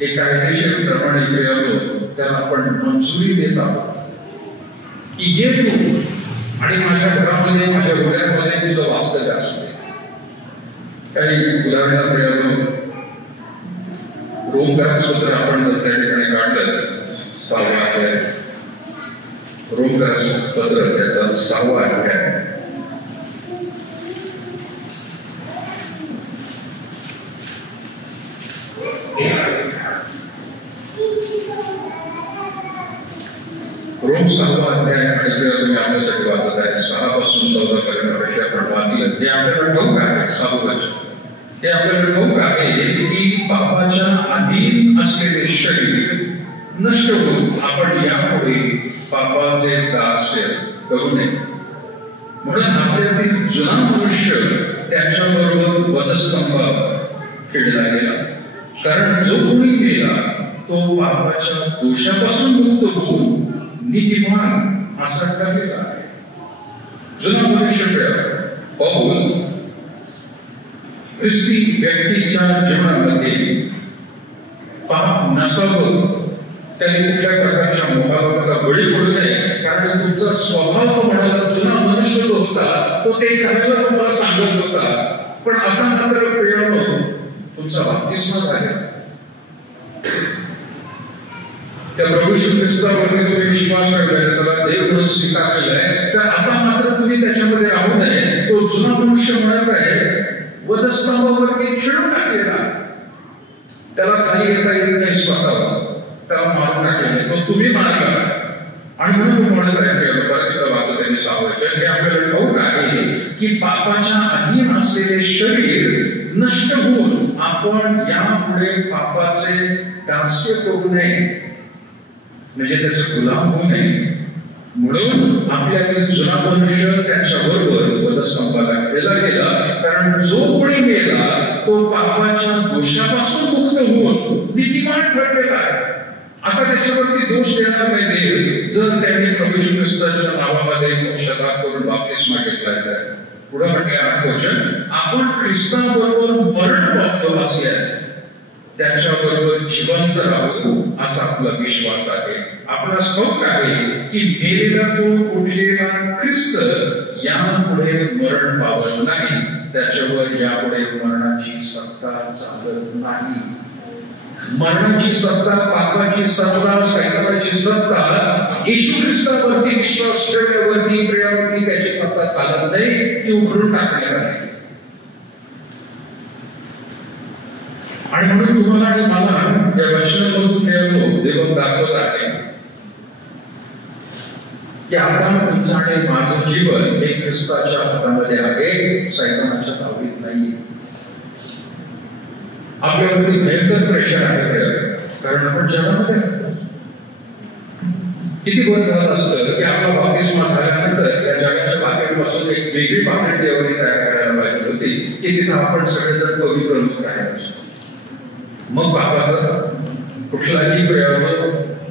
ते कायदेशीर प्रमाणे प्रिय त्याला आपण मंजुरी देत आहोत की ये तू आणि माझ्या घरामध्ये, माझ्या हृदयामध्ये तुझं वास्तव्य असू दे. काही उदाहरण प्रिय रोमकारांबद्दल आपण जर त्या ठिकाणी काढलं, 6वा अध्याय रोमकारांपत्र त्याचा 6वा अध्याय रोम 6वा अध्याय आणि तुम्ही आपल्यासाठी वाचत आहे 6 पासून 14 पर्यंत आपण वाचलं. हे आपल्याला ठाऊक आहे, 6वं वचन हे आपल्याला ठाऊक आहे की पापाच्या अधीन असलेले शरीर नष्ट होऊन आपण यापुढे पापाचे दास्य करू नये. म्हणून आपल्यातील जुना मनुष्य त्याच्याबरोबर वधस्तंभावर खेळला गेला, कारण जो कोणी मेला तो पापाच्या दोषापासून मुक्त होऊन नीतिमान असा ठरलेला आहे. जुना मनुष्य पाऊल ख्रिस्ती व्यक्तीच्या जीवनामध्ये पाप नसावं, त्याने कुठल्या प्रकारच्या मोहाला बळी पडू नये, कारण तुमचा स्वभाव म्हणाला जुना मनुष्य जो होता तो ते करायला तुम्हाला सांगत होता. पण आता मात्र प्रियानो तुमचा बाप्तिस्मा झाला, त्या प्रभू श्री ख्रिस्तावरती तुम्ही विश्वास ठेवलाय, त्याला देव म्हणून स्वीकारलेला आहे, तर आता मात्र तुम्ही त्याच्यामध्ये राहू नये. तो जुना मनुष्य म्हणत आहे वधस्तंभावरती खेळून टाकलेला, त्याला खाली येता येत नाही, स्वतःला त्याला मारून टाकले, तो तुम्ही मारला. आणि म्हणून तो म्हणत आहे वाचत आहे 6वं वचन, हे आपल्याला ठाऊक आहे की पापाच्या अधीन असलेले शरीर नष्ट होऊन आपण यापुढे पापाचे दास्य करू नये, म्हणजे त्याचे गुलाम होऊ नये. म्हणून आपल्यातील जुना मनुष्य त्याच्याबरोबर वधस्तंभाला खेळला गेला, कारण जो कोणी मेला तो पापाच्या दोषापासून मुक्त होऊन नीतिमान ठरलेला आहे. आता त्याच्यावरती दोष देणार नाही देव जर त्यांनी प्रभू श्री ख्रिस्ताच्या नावामध्ये पश्चाताप करून बाप्तिस्मा घेतला तर. पुढे म्हटले 8 वचन, आपण ख्रिस्ताबरोबर मरण पावलो असल्यास त्याच्याबरोबर जिवंत राहू असा आपला विश्वास आहे. आपणास ठाऊक आहे की मेलेला तो उठलेला ख्रिस्त यापुढे मरण पावत नाही, त्याच्यावर यापुढे मरणाची सत्ता चालत नाही. मरणाची सत्ता, पापाची सत्ता, सैतानाची सत्ता येशू ख्रिस्तावरती विश्वास ठेवल्यावरती प्रियावरती त्याची सत्ता चालत नाही, ती उघडून टाकण्यात आली. आणि म्हणून तुम्हाला आणि मला या वचनामधून देव दाखवत आहे की आता तुमचं आणि माझं जीवन हे ख्रिस्ताच्या हातामध्ये आहे, सैतानाच्या ताब्यात नाही. आपल्यावरती भयंकर प्रेशर आहे, कारण आपण जगामध्ये किती बरं झालं असतं की आपला बाप्तिस्मा झाल्यानंतर या जगाच्या पातळीपासून एक वेगळी पातळी देवाने तयार करायला पाहिजे होती की तिथं आपण सगळेजण पवित्र लोक राहायला असतो. मग पापाचा कुठलाही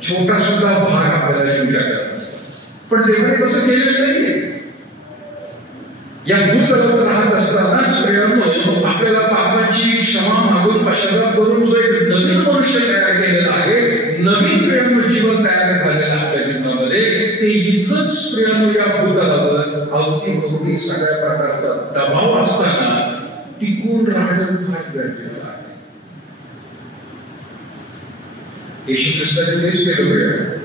छोटा सुद्धा भाग आपल्याला येऊ शकत, पण देवाने तसं केलेलं नाहीये. या भूतलावर राहत असतानाच आपल्याला पापाची क्षमा मागून पश्चाताप करून जो एक नवीन मनुष्य तयार केलेला आहे, नवीन प्रियानो जीवन तयार झालेलं आपल्या जीवनामध्ये, ते इथंच प्रियानो या भूतलावर अवतीभोवती सगळ्या प्रकारचा दबाव असताना टिकून राहणं फार गरजेचं आहे. येशू ख्रिस्ताने तेच केलं प्रियानो.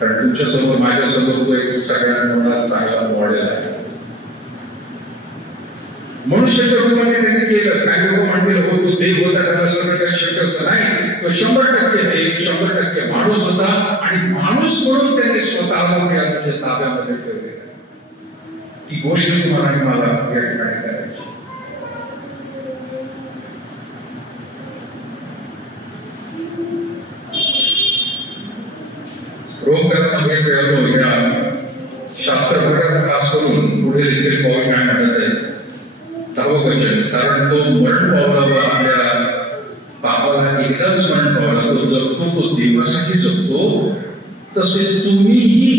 कारण तुमच्या समोर माझ्या समोर तो एक सगळ्यांना चांगला मॉडेल आहे. मनुष्याच्या रूपाने त्यांनी केलं. काही लोक म्हणतील हो तो देव होता, त्याला सगळं काही शक्य होतं. नाही, तो 100% देव 100% माणूस होता आणि माणूस म्हणून त्यांनी स्वतःला प्रियाच्या ताब्यामध्ये ठेवले. ती गोष्ट तुम्हाला आणि मला या ठिकाणी करायची. रोमकरांमध्ये प्रियानो या शास्त्रभागात खास करून पुढे देखील पाऊल काय म्हणत आहे 10वं वचन. कारण तो मरण पावला व आपल्या पापाला एकदाच मरण पावला, तो जगतो तो देवासाठी जगतो, तसे तुम्हीही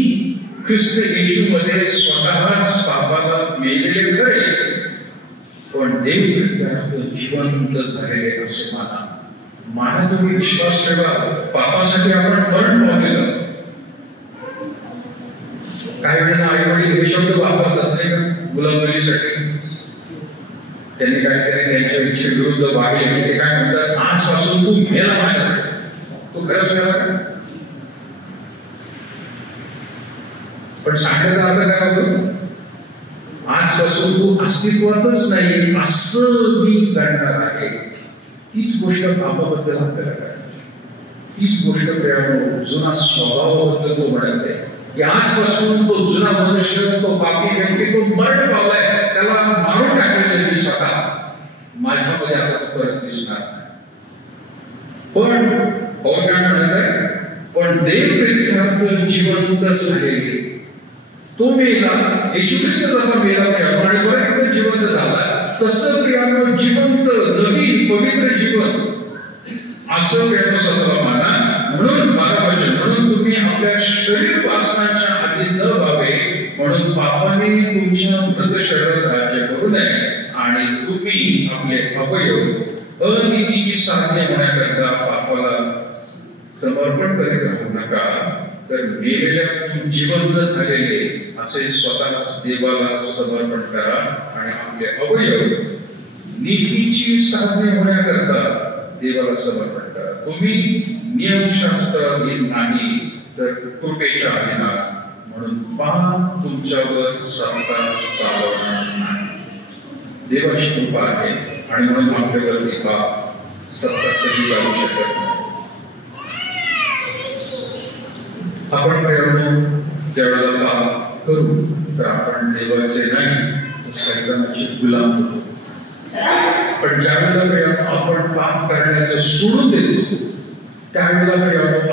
ख्रिस्त येशूमध्ये स्वतःच पापाला मेलेले खरे, पण देव जिवंत झालेले असे माना. तुम्ही विश्वास ठेवा. पापासाठी आपण मरण पावलेलं. काही वेळेला आई वडील हे शब्द वापरतात नाही का मुलामुलीसाठी. त्यांनी काहीतरी त्यांच्या इच्छेविरुद्ध वागले, ते काय म्हणतात, आजपासून तू मेला माझ्यासाठी. तो खरंच मेला का? पण सांगायचा अर्थ काय होतो, आजपासून तू अस्तित्वातच नाही असं मी करणार आहे. तीच गोष्ट पापाबद्दल आपल्याला करायची. तीच गोष्ट प्रियानो जुना स्वभावाबद्दल तो म्हणत आहे की आजपासून तो जुना मनुष्य, तो पापी व्यक्ती, तो मरण पावलाय, त्याला मारून टाकलेलं मी स्वतः, माझ्यामध्ये आता परत दिसणार नाही. पण काय म्हणत आहे, पण देव प्रेत्यात जिवंत झालेले, तो मेला. येशू ख्रिस्त जसा मेला आणि परत जिवंत झाला, तसं प्रियानो जिवंत नवीन पवित्र जीवन असं प्रियानो स्वतःला माना. म्हणून 12 वचन, म्हणून तुम्ही आपल्या शरीर वासनाच्या अधीन न व्हावे, म्हणून पापाने तुमच्या मृत शरीरात राज्य करू नये, आणि तुम्ही आपले अवयव अनितीची साधने होण्याकरता पापाला समर्पण करीत राहू नका, तर मेलेल्या जिवंत झालेले असे स्वतःच देवाला समर्पण करा आणि आपले अवयव नीतीची साधने होण्याकरता देवाला समर्पण करा. तुम्ही नियमशास्त्राधीन नाही तर कृपेच्या अधीन आहात, म्हणून पाप तुमच्यावर सत्ता चालवणार नाही. देवाची कृपा आहे आणि म्हणून आपल्यावरती पाप सत्ता कधी चालू शकत नाही. आपण ज्यावेळेला पाप करू तर आपण देवाचे नाही तर शैतानाचे गुलाम होतो. पण ज्यावेळेला आपण पाप करण्याचं सोडून देतो त्यावेळेला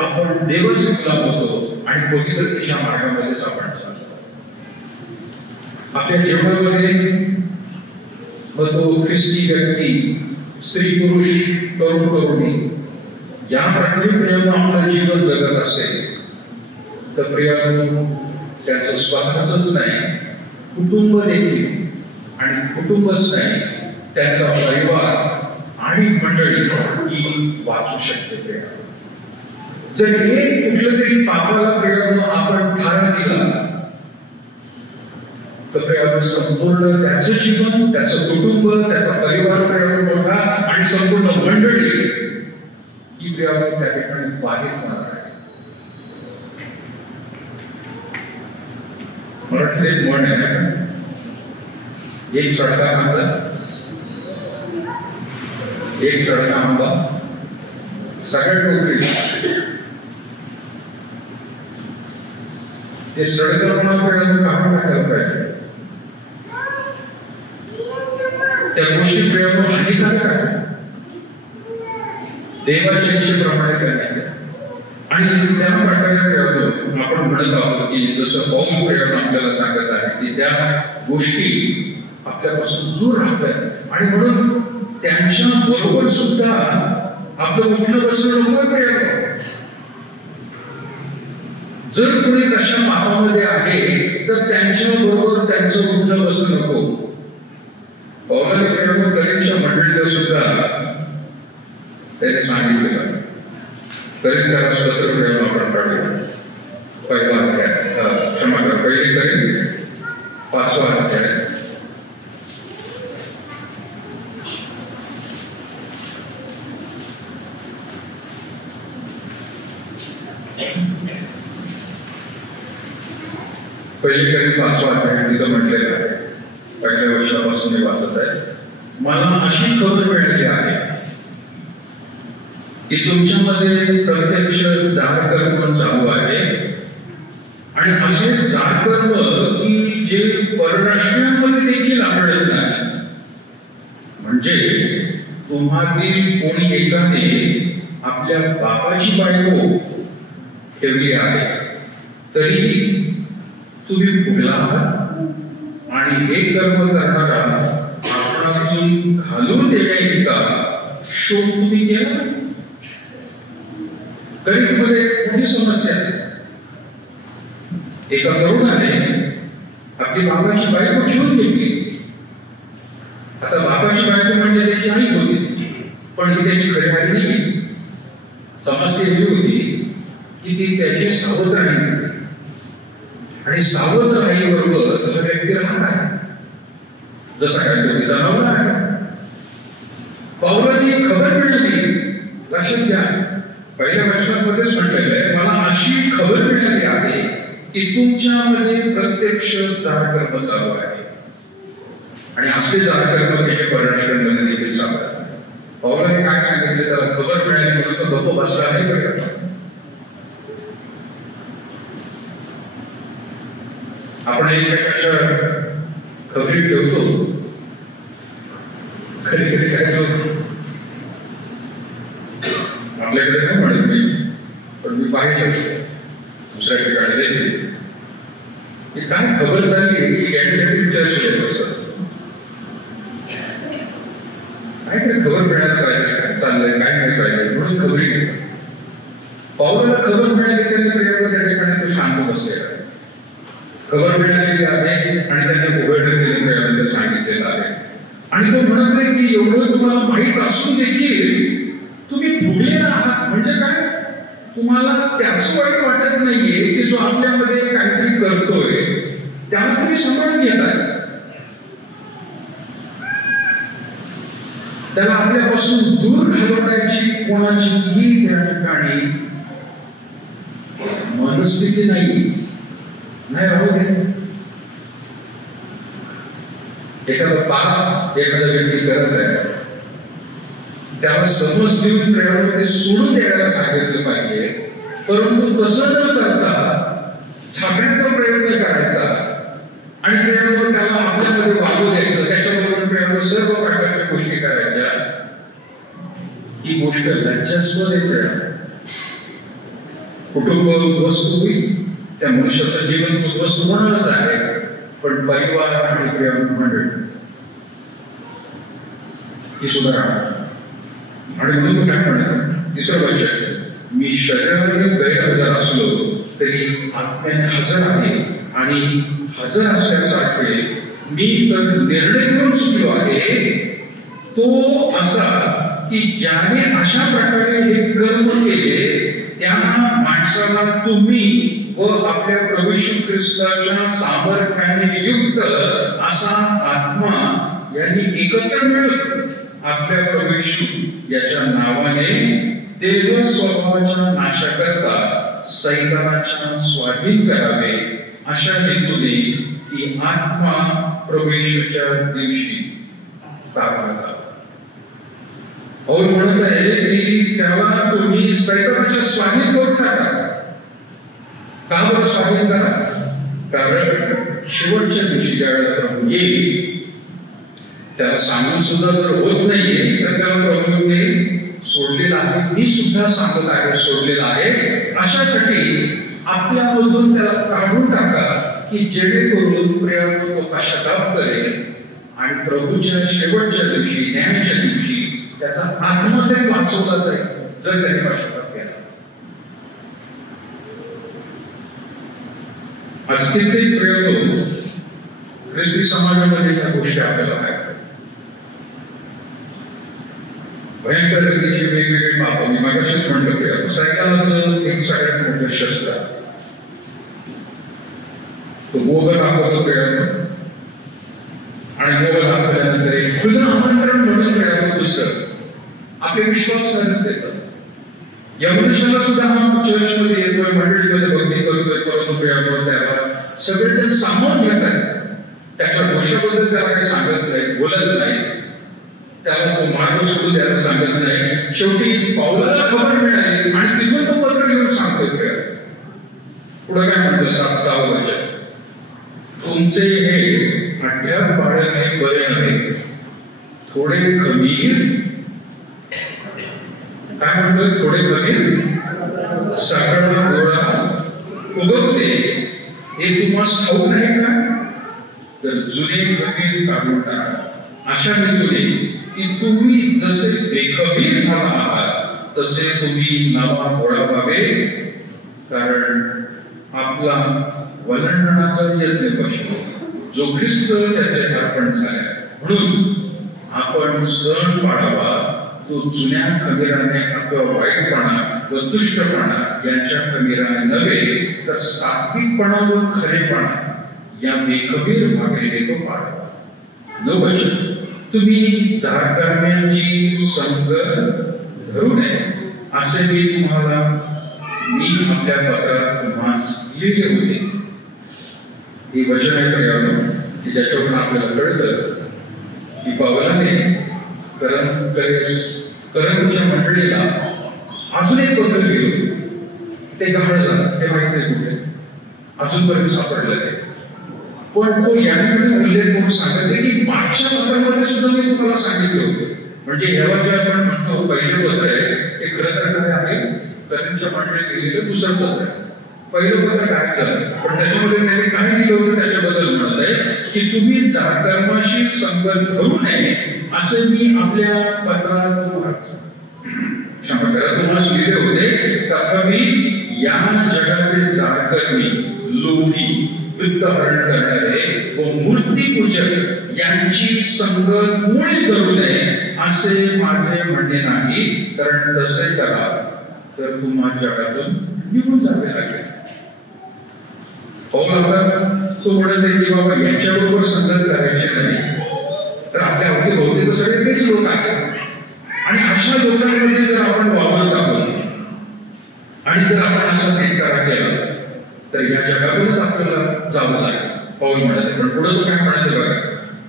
आपण देवाचे गुलाम होतो आणि पवित्रतेच्या मार्गामध्येच आपण चालतो. आपल्या जीवनामध्ये तो ख्रिस्ती व्यक्ती, स्त्री पुरुष, तरुण तरुणी या प्रकारे आपलं जीवन जगत असेल तर प्रियानो त्याचं स्वतःच नाही, कुटुंब देखील, आणि कुटुंबच नाही त्याचा परिवार आणि मंडळी ही वाचू शकते. जर हे कुठलं तरी पापाला प्रियानो आपण थारा दिला तर प्रियानो संपूर्ण त्याचं जीवन, त्याचं कुटुंब, त्याचा परिवार प्रियानो मोठा आणि संपूर्ण मंडळी ही प्रियानो त्या ठिकाणी बाहेर होणार आहे. मराठीत एक म्हण आहे, एक सडका आंबा, एक सडका आंबा सगळ्या टोकरी. ते सडका काढून टाकायला पाहिजे. त्या गोष्टी प्रियानो हानिकारक आहेत. देवाच्या इच्छेप्रमाणे करणे आणि त्या प्रकारे आपण म्हणत आहोत की जसं पाऊल प्रियानो आपल्याला सांगत आहे की त्या गोष्टी आपल्यापासून दूर राहतात आणि म्हणून त्यांच्या बरोबर सुद्धा आपलं उठणं बसणं नको प्रियानो. जर कोणी तशा पापामध्ये आहे तर त्यांच्या बरोबर त्यांचं उठणं बसणं नको. पौलाने प्रियानो कलीच्या मंडळीला सुद्धा त्याने सांगितलं तरी त्याला स्वतंत्र प्रेम आपण काढूया. पहिला अध्याय, क्षमा करा, पहिली करेल 5वा अध्याय. पहिली करेल 5वा अध्याय तिथं म्हटलेलं आहे, पहिल्या वर्षापासून मी वाचत आहे. मला अशी खबर मिळाली आहे की तुमच्यामध्ये प्रत्यक्ष जागकर्म चालू आहे, आणि असे जागकर्म की जे परराष्ट्रीयांमध्ये देखील आढळत नाही. म्हणजे तुम्हातील कोणी एकाने आपल्या बापाची बायको ठेवली आहे, तरीही तुम्ही फुगला आहात आणि हे कर्म करणारा आपणातून घालून देण्याची का शोध तुम्ही केला. गरीबमध्ये मोठी समस्या आहे. एका तरुणाने आपली बाबाची बायको ठेवून घेतली. आता बाबाची बायको म्हणजे त्याची आई होती, पण ही त्याची खरी आई नाही. समस्या ही होती की ती त्याची सावत्र आई होती, आणि सावत्र आई बरोबर हा व्यक्ती राहत आहे जसा काय तो तिचा नवरा आहे. पाऊलाला ही खबर मिळाली. लक्षात घ्या, पहिल्या वचनामध्येच म्हटलेलं आहे, मला अशी खबर मिळाली आहे की तुमच्यामध्ये प्रत्यक्ष जागकर्म चालू आहे, आणि असले जागकर्म त्याचे परराष्ट्रांमध्ये देखील चालू आहे. पाऊलाने काय सांगितलं, त्याला खबर मिळाली म्हणून तो गप्प बसला नाही बरं. आपण एकमेकांच्या खबरी ठेवतो. कधी कधी काय ठेवतो आपल्याकडे नाही म्हणत मी, पण मी पाहिलं दुसऱ्या ठिकाणी देखील की काय खबर झाली की याच्यासाठी चर्च येत असत. काहीतरी खबर मिळायला पाहिजे, काय चाललंय काय नाही पाहिजे म्हणून खबरी घेतात. पाऊलाला खबर मिळाली, त्यांनी त्या ठिकाणी तो शांत बसलेला. खबर मिळालेली आहे आणि त्यांनी उघडलं केलं सांगितलेलं आहे, आणि तो म्हणत आहे की एवढं तुम्हाला माहीत असून देखील तुम्ही फुगलेला आहात. म्हणजे काय, तुम्हाला त्याच वाईट वाटत नाहीये की जो आपल्यामध्ये काहीतरी करतोय त्याला तुम्ही सांभाळून घेताय, त्याला आपल्यापासून दूर घालवण्याची कोणाचीही त्या ठिकाणी मनस्थिती नाही राहू दे. एखादा पाप एखादा व्यक्ती करत आहे, त्याला समज देऊन प्रेमाने ते सोडून द्यायला सांगितलं पाहिजे, परंतु तसं न करता छापण्याचा प्रयत्न करायचा आणि प्रेमाने त्याला आपल्यामध्ये वागू द्यायचं, त्याच्याबरोबर प्रेमाने सर्व प्रकारच्या गोष्टी करायच्या. ही गोष्ट लज्जास्पद आहे. कुटुंब उद्ध्वस्त होईल, त्या मनुष्याचं जीवन उद्ध्वस्त होणारच आहे, पण परिवार आणि प्रेम मंडळ ही सुद्धा राहणार. आणि म्हणून तो काय म्हणतो, तिसरं वचन, मी शरीराने गैरहजर असलो तरी आत्म्याने हजर आहे, आणि हजर असल्यासारखे मी तर निर्णय घेऊन चुकलो आहे तो असा की ज्याने अशा प्रकारे हे कर्म केले त्या माणसाला तुम्ही व आपल्या प्रभू येशू ख्रिस्ताच्या सामर्थ्याने युक्त असा आत्मा यांनी एकत्र मिळून आपल्या प्रभू येशू याच्या नावाने देव स्वभावाच्या नाशाकरता सैतानाच्या स्वाधीन करावे, अशा हेतूने ती आत्मा प्रभू येशूच्या दिवशी तारला. और म्हणत आहे की त्याला तुम्ही सैतानाच्या स्वाधीन करून टाका. का बरं स्वाधीन करा? कारण शेवटच्या दिवशी ज्यावेळेला प्रभू येईल त्याला सांगून सुद्धा जर होत नाहीये तर त्याला प्रभूने सोडलेला आहे. मी सुद्धा सांगत आहे सोडलेला आहे. अशासाठी आपल्यामधून त्याला काढून टाका की जेणेकरून प्रेमाने तो पश्चाताप करेल आणि प्रभूच्या शेवटच्या दिवशी, न्यायाच्या दिवशी त्याचा आत्मा तरी वाचवला जाईल जर त्याने पश्चाताप केला. आज कित्येक प्रयोग ख्रिस्ती समाजामध्ये या गोष्टी आपल्याला आहेत. भयंकर रीतीचे वेगवेगळे पाप मी मागाशीच म्हणलं की सैतानाचं एक सगळ्यात मोठं शस्त्र तो मोह दाखवतो प्रेरणा आणि मोह दाखवल्यानंतर एक खुलं आमंत्रण म्हणून प्रेरणा पुस्तक आपले विश्वास करत देतं. या मनुष्याला सुद्धा हा चर्चमध्ये येतोय, मंडळीमध्ये भक्ती करतोय, परंतु प्रेरणा त्याला सगळेजण सामावून घेतात. त्याच्या दोषाबद्दल त्याला काही सांगत नाही, बोलत नाही, त्याला तो मार्ग सोडून द्यायला सांगत नाही. शेवटी पावलाला खबर मिळाली आणि तिथून तो पत्र लिहून सांगतोय. पुढे काय म्हणतो 7वा वचन, तुमचे हे अड्ड्यात पाडणे बरे नव्हे, थोडे खमीर, काय म्हणतोय, थोडे खमीर सगळा गोळा उगवते हे तुम्हाला ठाऊक नाही का? तर जुने खमीर काढून टाका, अशा हेतूने की तुम्ही जसे बेखमीर झाला आहात तसे तुम्ही नवा गोळा व्हावे. कारण आपला वलंडणाचा यज्ञ पशु जो ख्रिस्त त्याचे अर्पण झाले, म्हणून आपण सण पाळावा तो जुन्या खमीराने अथवा वाईटपणा व दुष्टपणा यांच्या खमीराने नव्हे, तर सात्विकपणा व खरेपणा या बेखमीर भागेने तो पाळावा. 9 वचन, तुम्ही जारकर्म्यांची संगत धरू नये असे मी आपल्या पत्रात तुम्हास लिहिले होते. ही वचन आहे की ज्याच्यावरून आपल्याला कळतं की पावलाने करंजच्या मंडळीला अजून एक पत्र लिहिलं. ते गहाळ झालं, ते माहित नाही कुठे अजूनपर्यंत सापडलं ते. पण तो यामध्ये उल्लेख करून सांगते की मागच्या पत्रामध्ये सुद्धा मी तुम्हाला सांगितलं होतं. म्हणजे ह्याला जे आपण म्हणतो पहिलं पत्र आहे ते खरं तर काय आहे, करंजच्या मंडळीत लिहिलेलं दुसरं पत्र आहे. पहिलं पत्र काय झालं, पण त्याच्यामध्ये त्यांनी काय लिहिलं होतं त्याच्याबद्दल म्हणत आहे की तुम्ही जारकर्माशी संगत धरू नये असे मी आपल्या पत्रात तुम्हाला लिहिले होते. तथापि या जगाचे जारकर्मी, लोभी, वित्तहरण करणारे व मूर्तीपूजक यांची संगत मुळीच धरू नये असे माझे म्हणणे नाही. कारण तसे करा तर तुम्हा जगातून निघून जावे लागेल. तो म्हणत आहे की बाबा यांच्याबरोबर संगत करायची नाही, तर आपल्या अवतीभोवती तर सगळे तेच लोक आहेत. आणि अशा लोकांमध्ये जर आपण वावरत आहोत आणि जर आपण असा नेटकारा केला तर या जगातूनच आपल्याला जावं लागेल. पाऊल म्हणते, पण पुढे तो काय म्हणते बघा,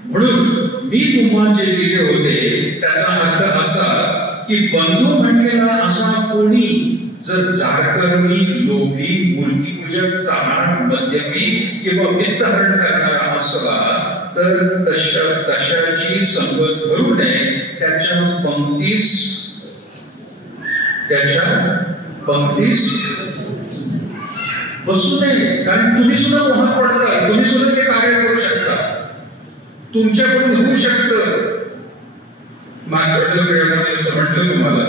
म्हणून मी तुम्हाला जे लिहिले होते त्याचा अर्थ असा की बंधू म्हणलेला असा कोणी जर जारकर्मी, लोभी, मूर्तिपूजक, चाहणार, मद्यपी किंवा वित्तहरण करणारा असला तर तशाची संगत धरू नये. त्याच्या पंक्तीस बसू नये. कारण तुम्ही सुद्धा मोहात पडता, तुम्ही सुद्धा ते कार्य करू शकता, तुमच्याकडून होऊ शकतं. माझ्याकडलं प्रेरणाने म्हटलं तुम्हाला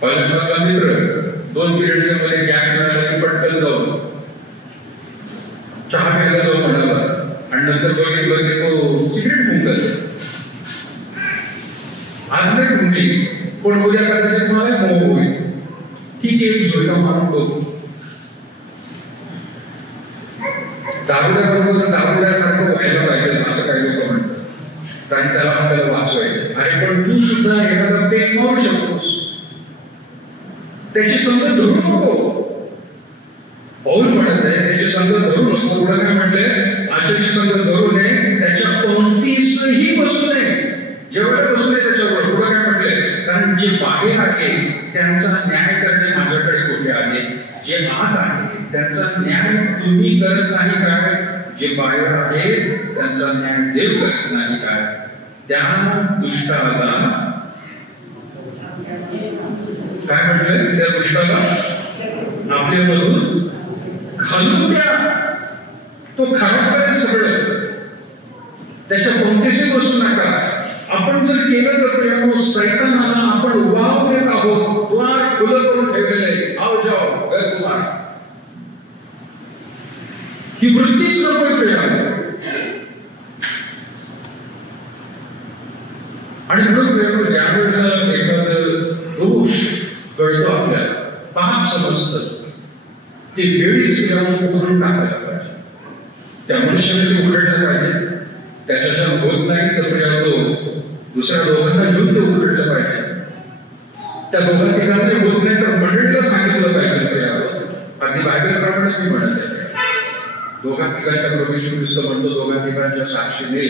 कॉलेजमधला मित्र 2 पिरियडच्या मध्ये गॅप मिळाला की पटकन जाऊन चहा प्यायला जाऊ म्हणाला आणि नंतर बघितलं की तो सिगरेट फुंकत. आज नाही फुंकली, पण उद्या कदाचित मला मोह होईल. ठीक आहे, झोका मारून बघू. दारुड्याबरोबर दारुड्यासारखं व्हायला पाहिजे असं काही लोक म्हणतात, कारण त्याला आपल्याला वाचवायचं. अरे पण तू सुद्धा एखादा पेन मारू शकतोस, त्याची संगत धरू नको. पाऊल म्हणत आहे त्याची संगत धरू नको. पुढे काय म्हटले, अशाची संगत धरू नये, त्याच्या पंक्तीसही बसू नये. जेवढे बसू नये त्याच्यावर. पुढे काय म्हटले, कारण जे बाहेर आहे त्यांचा न्याय करणे माझ्याकडे कुठे आहे, जे आत आहे त्यांचा न्याय तुम्ही करत नाही काय, जे बाहेर आहे त्यांचा न्याय देव करत नाही काय. त्या दुष्टाला काय म्हटलंय, त्या दुष्टाला आपल्यामधून घालून द्या. तो खराब करेल सगळं, त्याच्या कोणतेही बसू नका. आपण जर केलं तर प्रेमाने सैतानाला आपण वाव देत आहोत. द्वार खुलं करून ठेवलेलं आहे, आओ जाओ घर तुम्हाला. ही वृत्तीच नको प्रेमाने. आणि म्हणून प्रेमाने ज्यावेळी बाहेर एखादं दोष कळतो आपल्याला, पाप समजतं, ते वेळीच करून टाकायला पाहिजे. त्या मनुष्याने ते उघडलं पाहिजे. त्याच्या होत नाही तर तो दुसऱ्या दोघांना घेऊन ते उघडलं पाहिजे. त्या दोघा ठिकाणी होत नाही तर मंडळीला सांगितलं पाहिजे. अगदी बायबलप्रमाणे मी म्हणत आहे, दोघा ठिकाणच्या प्रभू येशू ख्रिस्त म्हणतो, दोघा ठिकाणच्या साक्षीने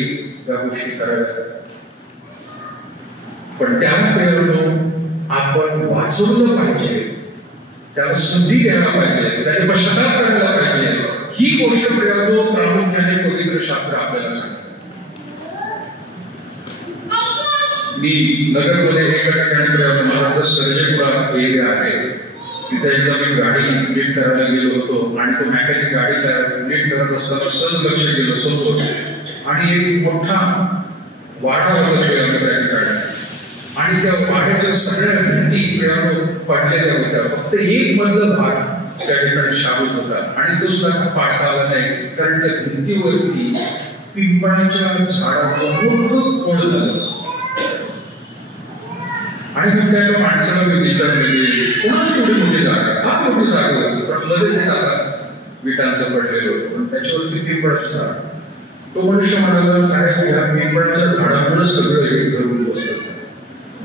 त्या गोष्टी कराव्या. पण त्या प्रेरणेनं आपण वाचवलं पाहिजे, त्याला संधी द्यायला पाहिजे, त्याने पश्चाताप करायला पाहिजे. ही गोष्ट प्रेरणेनं प्रामुख्याने पवित्र शास्त्र आपल्याला सांगते. मी नगरमध्ये एका ठिकाणी माझा सर्जनपुरा एरिया आहे, तिथे एकदा मी गाडी नीट करायला गेलो होतो आणि तो मेकॅनिक गाडी नीट करत असताना सहज लक्ष गेलं समोर आणि एक मोठा वाडा होता त्या ठिकाणी आणि त्या वाड्याच्या सगळ्या भिंती पडलेल्या होत्या. फक्त एक मधला भाग त्या ठिकाणी शाबूत होता आणि तो सुद्धा पाडता आला नाही, कारण त्या भिंतीवरती पिंपळाच्या झाडाचं मोठं खोड झालं. आणि मग त्या माणसाला मी विचारले, कोणाची एवढी मोठी जागा, हा मोठी जागा होती, पण मध्ये जे जागा विटांचं पडलेलं होतं, पण त्याच्यावरती पिंपळाचं झाड. तो मनुष्य म्हणाला, साहेब ह्या पिंपळाच्या झाडामुळेच सगळं हे घरून बसतं.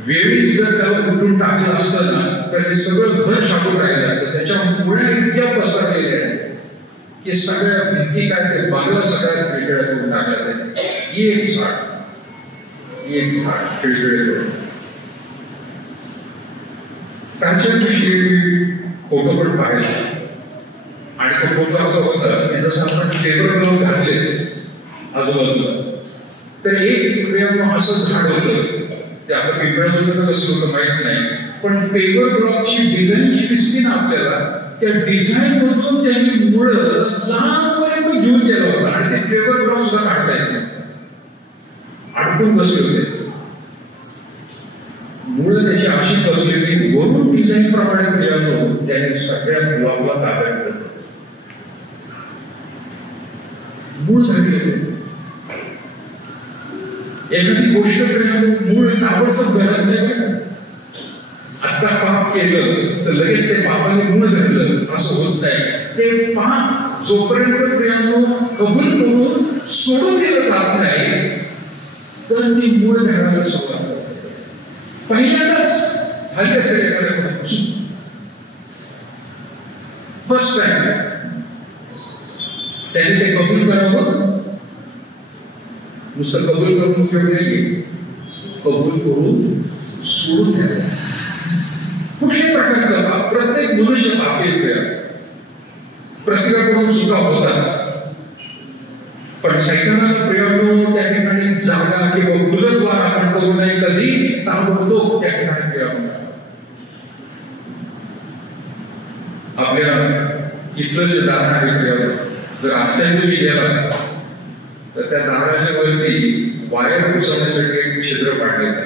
वेळीच जर त्याला उठून टाकलं असतं ना तर हे सगळं घर शाबूत राहिलं असतं. त्याच्या मुळ्या इतक्या पसरलेल्या आहेत की सगळ्या भिंती काय ते बाजूला सगळ्या वेगळ्या करून टाकल्या आहेत. एक झाड खिळखिळे करून. त्यांच्याविषयी फोटो पण पाहिले आणि तो फोटो असा होता की जसं आपण पेपर ब्लॉक घातले आजूबाजूला तर एक प्रेम असं झाड होतं. ते आपलं पिंपळाचं कसं होतं माहित नाही, पण पेपर ब्लॉकची डिझाईन जी दिसते ना आपल्याला, त्या डिझाईन मधून त्यांनी मुळं लांबपर्यंत घेऊन गेलं होतं आणि ते पेपर ब्लॉक सुद्धा काढता येत नाही, अडकून बसले होते. मुळं त्याची अशी बसलेली वरून डिझाईन प्रमाणे मिळालो त्याने सगळ्या ब्लॉकला ताब्यात घेतलं. मूळ धरले. एखादी गोष्ट मूळ ताबडतोब धरत नाही. आता पाप केलं तर लगेच ते पापाने मूळ धरलं असं होत नाही. ते पाप जोपर्यंत प्रेमानं कबूल करून सोडून दिलं जात नाही तर ती मूळ धरायला सुरुवात करते. पहिल्यांदाच झाली असेल एखाद्या चूक, फर्स्ट टाइम त्याने ते कबूल करावं. नुसतं कबूल करून उपयोग नाही, कबूल करून सोडून द्यायला. कुठल्याही प्रकारचा पाप, प्रत्येक मनुष्य पापी प्रत्येकाकडून चुका होतात, पण सैतानाला प्रयोग त्या ठिकाणी जागा किंवा खुलद्वार आपण करू नये. कधी ताबडतोब त्या ठिकाणी प्रयोग. आपल्या इथलं जे दार आहे प्रयोग जर अत्यंत मी गेला तर त्या दाराच्या वरती वायर घुसवण्यासाठी एक छिद्र पाडलेलं आहे.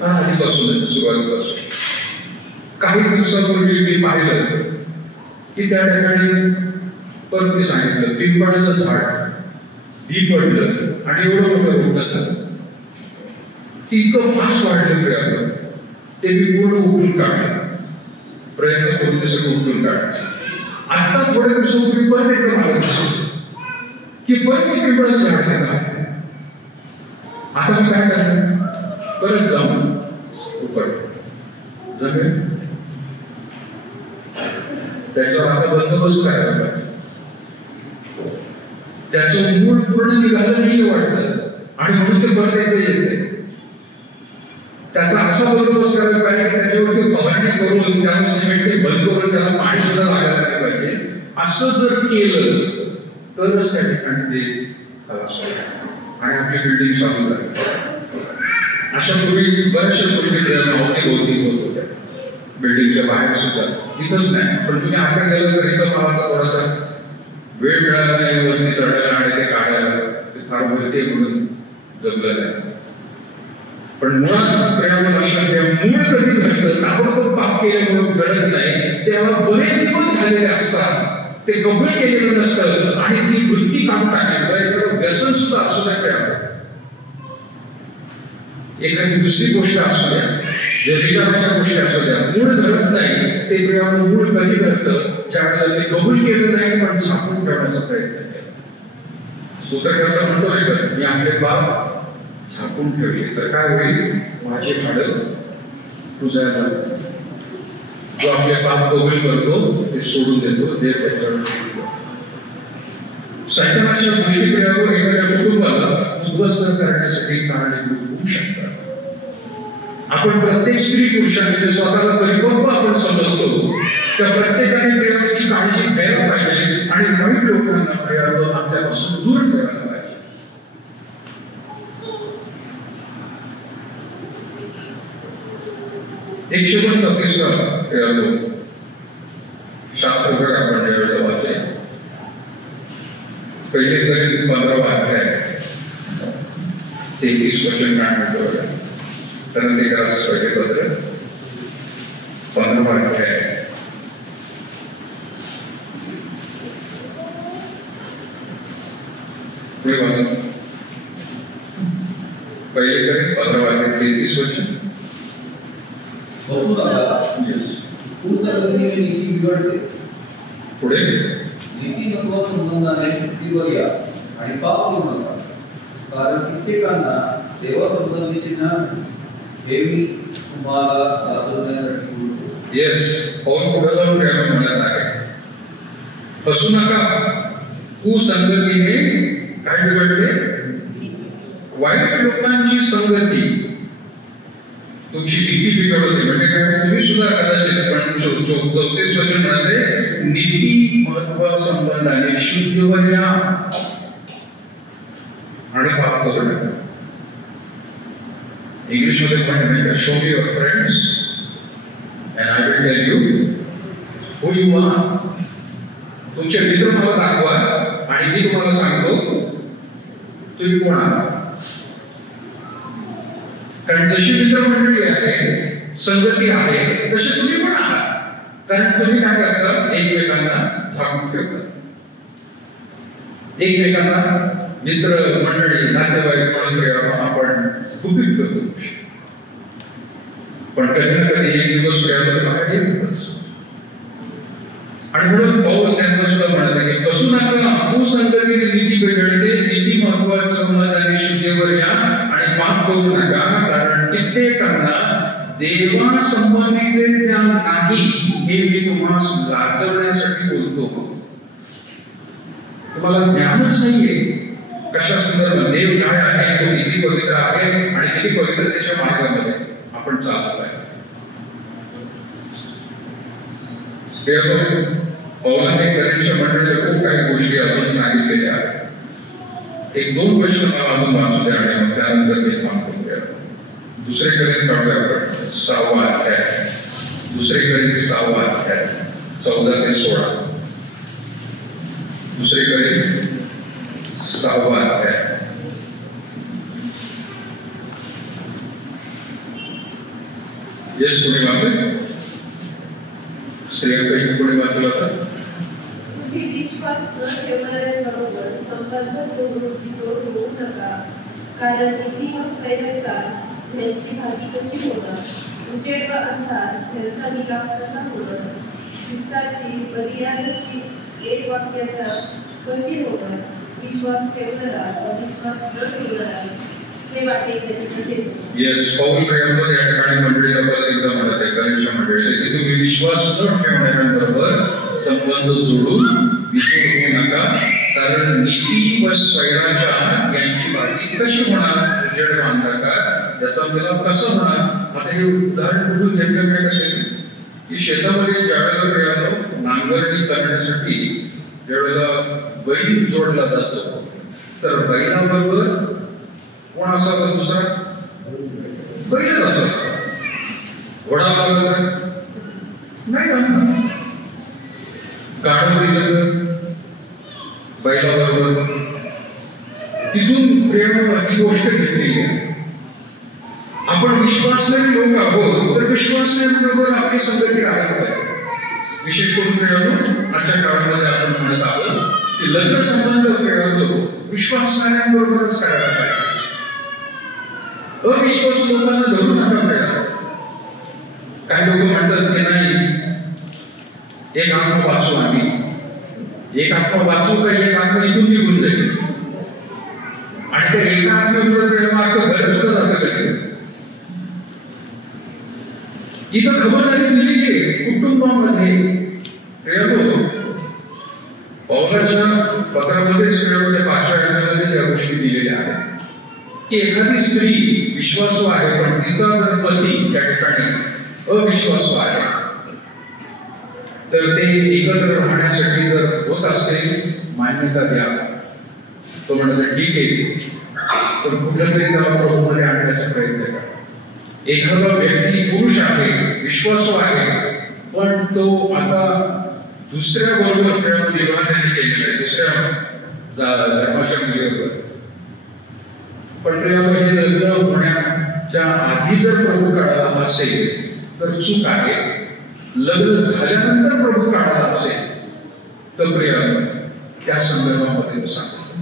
फार आधीपासून सुरुवातीपासून. काही दिवसापूर्वी मी पाहिलं की त्या ठिकाणी परत मी सांगितलं पिंपळाचं झाड बी पडलं आणि एवढं मोठं रोपण झालं. इतकं फास्ट वाढलं प्रयत्न ते मी पूर्ण उकळून काढलं, प्रयत्न करून ते सगळं उकळून काढलं. आता थोड्या दिवसापूर्वी परत एकदा मला की परत ते पिंपळाचं झाड आहे. आता मी काय करणार, परत जाऊन उकळ जमेल त्याच्यावर आता बंदोबस्त करायला पाहिजे. त्याचं मूळ पूर्ण निघालं नाही वाटतं आणि म्हणून ते परत येते. त्याचा असा बंदोबस्त करायला पाहिजे की त्याच्यावरती फवारणी करून त्याला सिमेंट बंद करून त्याला पाणी सुद्धा लागायला नाही पाहिजे. असं जर केलं तरच त्या ठिकाणी ते आणि आपली बिल्डिंग चालू झाली. अशा पूर्वी बऱ्याचशा पूर्वी होत होत्या बिल्डिंगच्या बाहेर सुद्धा, इथंच नाही. पण तुम्ही आपण गेलं तर इथं मला थोडासा वेळ मिळाला नाही वरती चढायला आणि ते काढायला, ते फार भरते म्हणून जमलं नाही. पण मुळात प्रेमाला लक्षात घ्या, मूळ कधी घडलं ताबडतोब पाप केलं म्हणून घडत नाही. तेव्हा बरेच दिवस झालेले असतात, ते कबूल केलेलं नसतं आणि ती वृत्ती काढून टाकली. व्यसन सुद्धा असू नये. एखादी दुसरी गोष्ट असू द्या, विचाराच्या गोष्टी असू द्या, मूळ धरत नाही ते प्रेम मूळ कधी धरतं ज्या वेळेला ते कबूल केलं नाही पण झाकून ठेवण्याचा प्रयत्न केला. सूत्रकर्ता म्हणतो मी आपले पाप झाकून ठेवले तर काय होईल, माझे हाडं रुजायला. जो आपले पाप कबूल करतो ते सोडून देतो, देव त्याच्यावर. सैतानाच्या गोष्टी केल्यावर एखाद्या कुटुंबाला उद्ध्वस्त करण्यासाठी कारणीभूत होऊ शकतात. आपण प्रत्येक स्त्री पुरुषाने स्वतःला परिपक्व आपण समजतो त्या प्रत्येकाने प्रेमाची काळजी घ्यायला पाहिजे आणि वाईट लोकांना प्रेम आपल्यापासून दूर ठेवायला पाहिजे. एक 134 शास्त्र आपण ज्यावेळेला वाचले, पहिले करीब 15 अध्याय 33 वचन काय म्हणतो, कारण ते करा स्वयंपत्र 15 अध्याय पहिले करीब 15 अध्याय 33 वचन. पुढे नीती नको संबंधाने शुद्धीवर या आणि पाप करू नका, कारण कित्येकांना देवासंबंधीची ज्ञान हे मी तुम्हाला वाचवण्यासाठी बोलतो. येस, पौल पुढे जाऊन प्रेम म्हणत आहे, फसू नका. कुसंगतीने काय बिघडते, वाईट लोकांची संगती तुमची नीती बिघडवते. म्हणजे काय, तुम्ही सुद्धा कदाचित पण 34 वचन म्हणाले नीती महत्व संबंधाने शुद्धीवर या आणि पाप करू नका. इंग्लिश मध्ये म्हणतात show me your friends and I will tell you who you are. तुमचे मित्र मला दाखवा आणि मी तुम्हाला सांगतो तुम्ही कोण आहात. कारण जशी मित्रमंडळी आहे, संगती आहे, तसे तुम्ही पण आहात. कारण तुम्ही काय करता, एकमेकांना झाकून ठेवता, एकमेकांना मित्र मंडळी नातेवाईक म्हणून आपण गुपित करतो. पण कधी ना कधी एक दिवस प्रेमामध्ये बाहेर येतच. आणि म्हणून पौल त्यांना सुद्धा म्हणत आहे की फसू नका, कुसंगतीने नीती बिघडते, नीती महत्वाचं संबंधाने शुद्धीवर या आणि पाप करू नका, कारण कित्येकांना देवा संबंधीचे ज्ञान नाही हे मी तुम्हाला लाजवण्यासाठी बोलतो. तुम्हाला ज्ञानच नाहीये कशा संदर्भात देव काय आहे, तो किती पवित्र आहे आणि किती पवित्रतेच्या मार्गामध्ये आपण चालत आहे. पौलाने करीच्या मंडळीला खूप काही गोष्टी आपण सांगितलेल्या आहेत. 1-2 प्रश्न मला अजून वाचू द्या आणि मग त्यानंतर मी थांबतो. दुसरे करीत काढूया आपण 6वा अध्याय, दुसरे करीत 6वा अध्याय 14 ते 16. दुसरे करीत 6वा अध्याय. येस, कोणी वाचेल? स्त्रियांपैकी कोणी वाचलं होतं? विश्वास न ठेवणाऱ्यांबरोबर संबंध जोड होऊ नका, कारण नीती व स्वैराचार यांची भागी कशी होणार, उजेड व अंधार यांचा निलाप कसा होणार, ख्रिस्ताची बलियानाची एक वाक्यता कशी होणार, विश्वास ठेवणारा व विश्वास न ठेवणारा हे वाक्य त्यांनी कसे. येस, पौल प्रेमतो या ठिकाणी मंडळीला परत एकदा म्हणत आहे, कलीच्या मंडळीला की तुम्ही विश्वास न ठेवणाऱ्यांबरोबर संबंध जोडून विषय होऊ नका, कारण नीती व स्वैराचार यांची भागी कशी होणार, उजेड व अंधकार त्याचा मिलाप कसा होणार. आता हे उदाहरण कुठून घेतलं असेल की शेतामध्ये ज्यावेळेला नांगरणी करण्यासाठी ज्यावेळेला बैल जोडला जातो तर बैलाबरोबर कोण असावा, दुसरा बैलच असावा. घोडा बरोबर नाही, गाडं दिलं बैलाबरोबर. तिथून प्रेम ही गोष्ट घेतलेली आहे. आपण विश्वासणारे लोक आहोत तर विश्वासणाऱ्यांबरोबर आपली संगती राहायला पाहिजे. विशेष करून प्रेम आजच्या काळामध्ये आपण म्हणत आहोत की लग्न संबंध प्रेम विश्वासणाऱ्यांबरोबरच करायला पाहिजे. अविश्वासू लोकांना धरू नका प्रिय. काही लोक म्हणतात की नाही, एक आत्मा वाचू आम्ही, एक आत्मा वाचू का एक आत्मा इथून निघून जाईल, आणि त्या एका आत्म्यामुळे घर सुद्धा जातं. इथं खबरदारी दिलेली आहे कुटुंबामध्ये. पौलाच्या पत्रामध्येच भाषा या गोष्टी दिलेल्या आहेत की एखादी स्त्री विश्वासू आहे पण तिचा जर पती त्या ठिकाणी अविश्वासू आहे तर ते एकत्र राहण्यासाठी जर होत असते मान्यता द्या. तो म्हणतो ठीक आहे, तर कुठल्यातरी त्याला प्रभूमध्ये आणण्याचा प्रयत्न करा. एखादा व्यक्ती पुरुष आहे, विश्वासू आहे, पण तो आता दुसऱ्या बरोबर विवाहाने केलेला आहे, दुसऱ्या धर्माच्या मुलीबरोबर. पण हे लग्न होण्याच्या आधी जर प्रभू काढायला असेल तर चूक आहे. लग्न झाल्यानंतर प्रभू काढायला असेल तर प्रिय त्या संदर्भामध्ये सांगतो.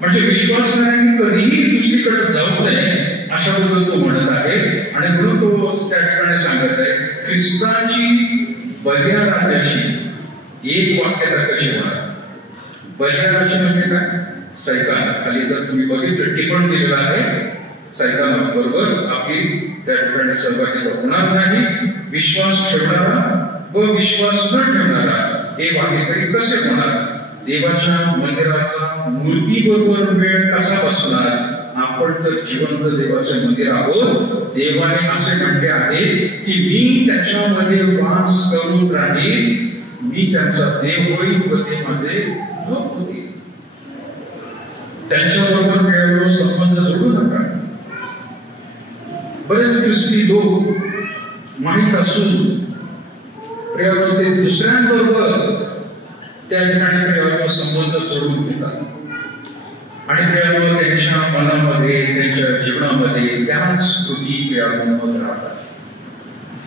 म्हणजे विश्वासणाऱ्यांनी कधीही दुसरीकडे जाऊ नये अशाबद्दल तो म्हणत आहे. आणि म्हणून तो त्या ठिकाणी सांगत आहे, ख्रिस्ताची बलियाराशी एक वाक्यता कशी होणार. बलियाराशी म्हणजे काय? सैतान. खाली जर तुम्ही बघितलं टिपण दिलेलं आहे, सैतानाबरोबर आपली त्या ठिकाणी सहभागी होणार नाही. विश्वास ठेवणारा व विश्वास न ठेवणारा हे वाक्यतरी कसे होणार. देवाच्या मंदिराचा मूर्ती बरोबर वेळ कसा बसणार. आपण तर जिवंत देवाचे मंदिर आहोत. देवाने असे म्हटले आहे की मी त्याच्यामध्ये वास करून राहील, मी त्यांचा देव होईल व ते माझे लोक होतील. त्यांच्याबरोबर वेळेवर संबंध जोडू नका. बरेच ख्रिस्ती लोक माहीत असून ते दुसऱ्यांबरोबर त्या ठिकाणी संबंध जोडून घेतात आणि त्यांच्या मनामध्ये त्यांच्या जीवनामध्ये त्याच कृती राहतात.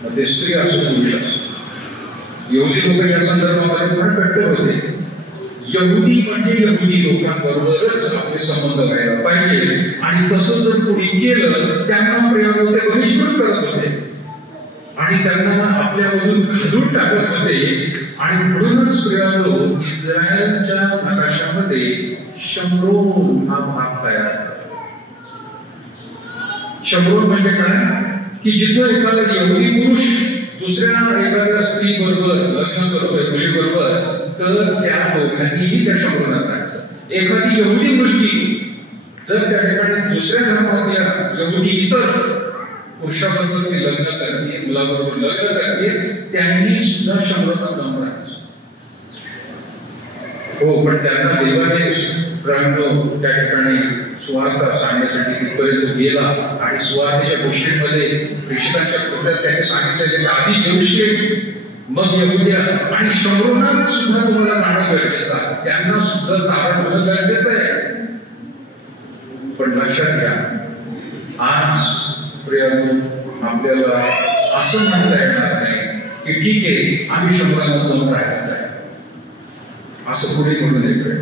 मग ते स्त्री असो पुरुष असो. यहुदी लोक या संदर्भामध्ये फार कट्टर होते. यहुदी म्हणजे यहुदी लोकांबरोबरच आपले संबंध व्हायला पाहिजे, आणि तसं जर कोणी केलं त्यांना ते बहिष्कृत करत होते आणि त्यांना आपल्यामधून घालून टाकत होते. आणि म्हणूनच इस्रायलच्या नकाशामध्ये शम्रोन हा भाग तयार झाला. शम्रोन म्हणजे काय की जिथे एखादा यहुदी पुरुष दुसऱ्या एखाद्या स्त्री बरोबर लग्न करतोय, मुलीबरोबर, तर त्या दोघांनीही त्या शम्रोनात राहायचं. एखादी यहुदी मुलगी जर त्या ठिकाणी दुसऱ्या धर्मातल्या यहुदी इतर पुरुषाबरोबर ती लग्न करते, मुलाबरोबर लग्न करते, त्यांनी सुद्धा शम्रोनात जाऊन राहायचं. हो, पण त्यांना देवाने त्या ठिकाणी सुवार्थ सांगण्यासाठी तिथपर्यंत गेला आणि सुवार्थेच्या गोष्टींमध्ये प्रेषितांच्या कृत्यात त्यांनी सांगितलं आधी येऊशे मग यहुद्या आणि शम्रोनात सुद्धा तुम्हाला जाणं गरजेचं आहे. त्यांना सुद्धा तारण होणं गरजेचं आहे. पण लक्षात घ्या, आज आपल्याला असं म्हणता येणार नाही की ठीक आहे आम्ही शम्रोनात जाऊन राहिलेलं आहे, असं पुढे म्हणू नये.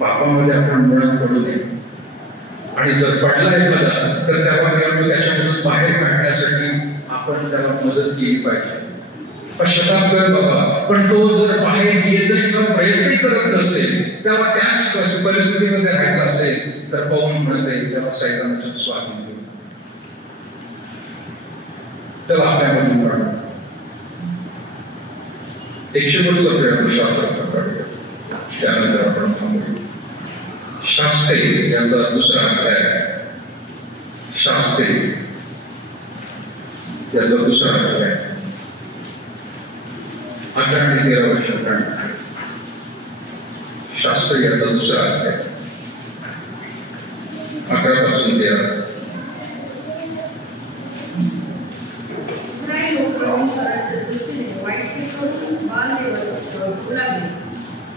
पापामध्ये आपण मुळात पडू नये. आणि जर पडला एखादा तर त्याच्यामधून बाहेर काढण्यासाठी आपण त्याला मदत केली पाहिजे. पश्चाताप कर बाबा. पण तो जर बाहेर येण्याचा प्रयत्न करत नसेल, तेव्हा त्याच परिस्थितीमध्ये राहायचं असेल तर पाहून म्हणत आहे त्याला सैतानाच्या स्वाधीन करू. त्याला आपल्यामधून काढू. 100 वर्ष प्रयत्न त्यानंतर आपण थांबू. शास्त्रे याचा दुसरा अध्याय. शास्त्रे याचा दुसरा अध्याय 11 आणि 13 वर्षापर्यंत. शास्त्रे याचा दुसरा अध्याय 11 पासून 13.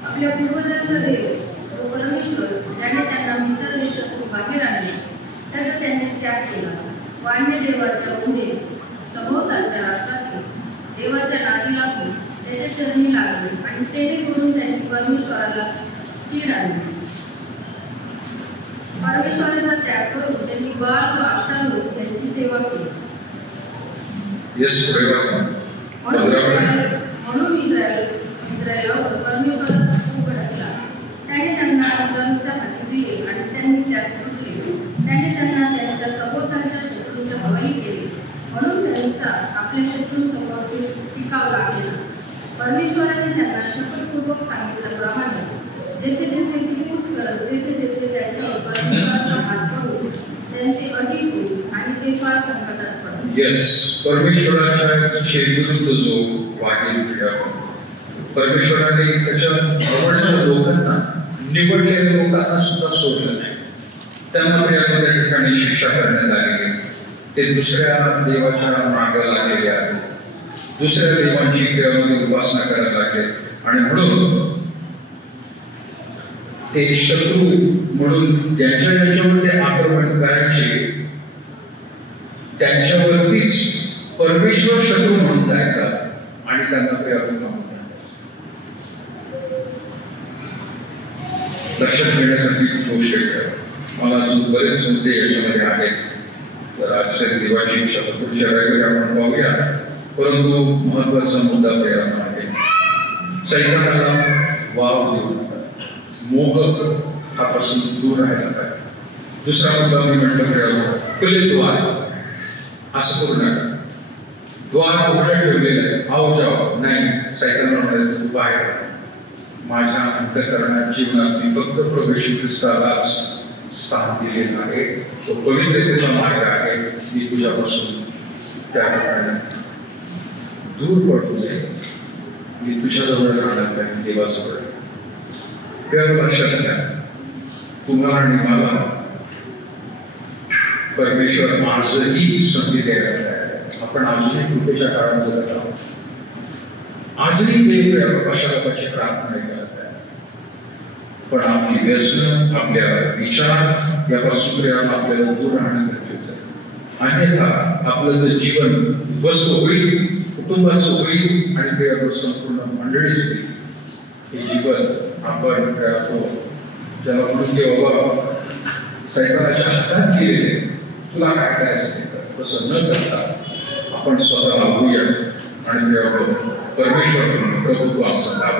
आपल्या पूर्वजांचा देव तो परमेश्वर ज्याने त्यांना मिस्र देशातून बाहेर आणले त्याचा त्यांनी त्याग केला. वाण्य देवाच्या पुढे सभोवतालच्या राष्ट्रातील देवाच्या नादी लागून त्याच्या चरणी लागले आणि तेने करून त्यांनी परमेश्वराला चीड आणली. परमेश्वराचा त्याग करून त्यांनी बाळ व आष्टारोत सेवा केली. म्हणून इस्रायलावर परमेश्वराचा कोप भडकला. त्याने त्यांना गरूच्या हाती दिले आणि त्यांनी त्यास तुटले. त्याने त्यांना त्यांच्या सभोवतालच्या शत्रूंच्या हवाई केले. म्हणून त्यांचा आपल्या शत्रूंसमोर टिकाव लागला. परमेश्वराने त्यांना शपथपूर्वक सांगितल्याप्रमाणे जेथे जेथे ती कूच करत तेथे तेथे त्यांच्यावर परमेश्वराचा हात पडून त्यांचे अधिक होईल आणि ते फार संकटात पडले. परमेश्वराच्या शेतीविरुद्ध जो वाटेल परमेश्वराने त्याच्या आवडणाऱ्या लोकांना निवडलेल्या लोकांना सुद्धा सोडलं नाही. त्यांना त्या ठिकाणी शिक्षा करण्यात आलेली. ते दुसऱ्या देवाच्या मागे लागलेले आहेत. दुसऱ्या देवांची देवाची उपासना करायला लागले आणि म्हणून ते शत्रू म्हणून ज्यांच्यावर ते आक्रमण करायचे त्यांच्यावरतीच परमेश्वर शत्रू म्हणून जायचा आणि त्यांना ते अभिमान लक्षात घेण्यासाठी गोष्ट मला अजून बरेच मुद्दे याच्यामध्ये आहेत. तर आजच्या देवाची पुढच्या रविवारी आपण पाहूया. परंतु महत्वाचा मुद्दा प्रयत्न आहे. सैतानाला वाव देऊ नका. मोह हा पासून दूर राहायला पाहिजे. दुसरा मुद्दा मी म्हटलं खुले द्वार असं करू नका. द्वार उघडे ठेवलेलं आहे. आव जाव नाही. सैतानाला म्हणायचं तू बाहेर माझ्या अंतःकरणात जीवनात मी फक्त प्रभू श्री ख्रिस्तालाच स्थान दिलेलं आहे. तो पवित्रतेचा मार्ग आहे. मी तुझ्यापासून त्या ठिकाणी दूर पडतो जाईल. मी तुझ्याजवळ राहणार नाही. देवाजवळ त्या लक्षात घ्या. तुम्हाला आणि मला परमेश्वर आजही संधी द्यायला आहे. आपण आजही कृपेच्या काळात जगत आहोत. आजही देव कशाची प्रार्थना करत आहे. पण आपली व्यसन आपल्या विचार यापासून आपल्याला दूर राहणं गरजेचं आहे. अन्यथा आपलं जर जीवन उद्ध्वस्त होईल, कुटुंबाचं होईल आणि ते संपूर्ण मंडळीच होईल. हे जीवन आपण ज्याला म्हणून की बाबा सैतानाच्या हातात दिलेले तुला काय करायचं ते कर. तसं न करता आपण स्वतःला बघूया आणि परमेश्वर प्रभुत्व आमचा लाभ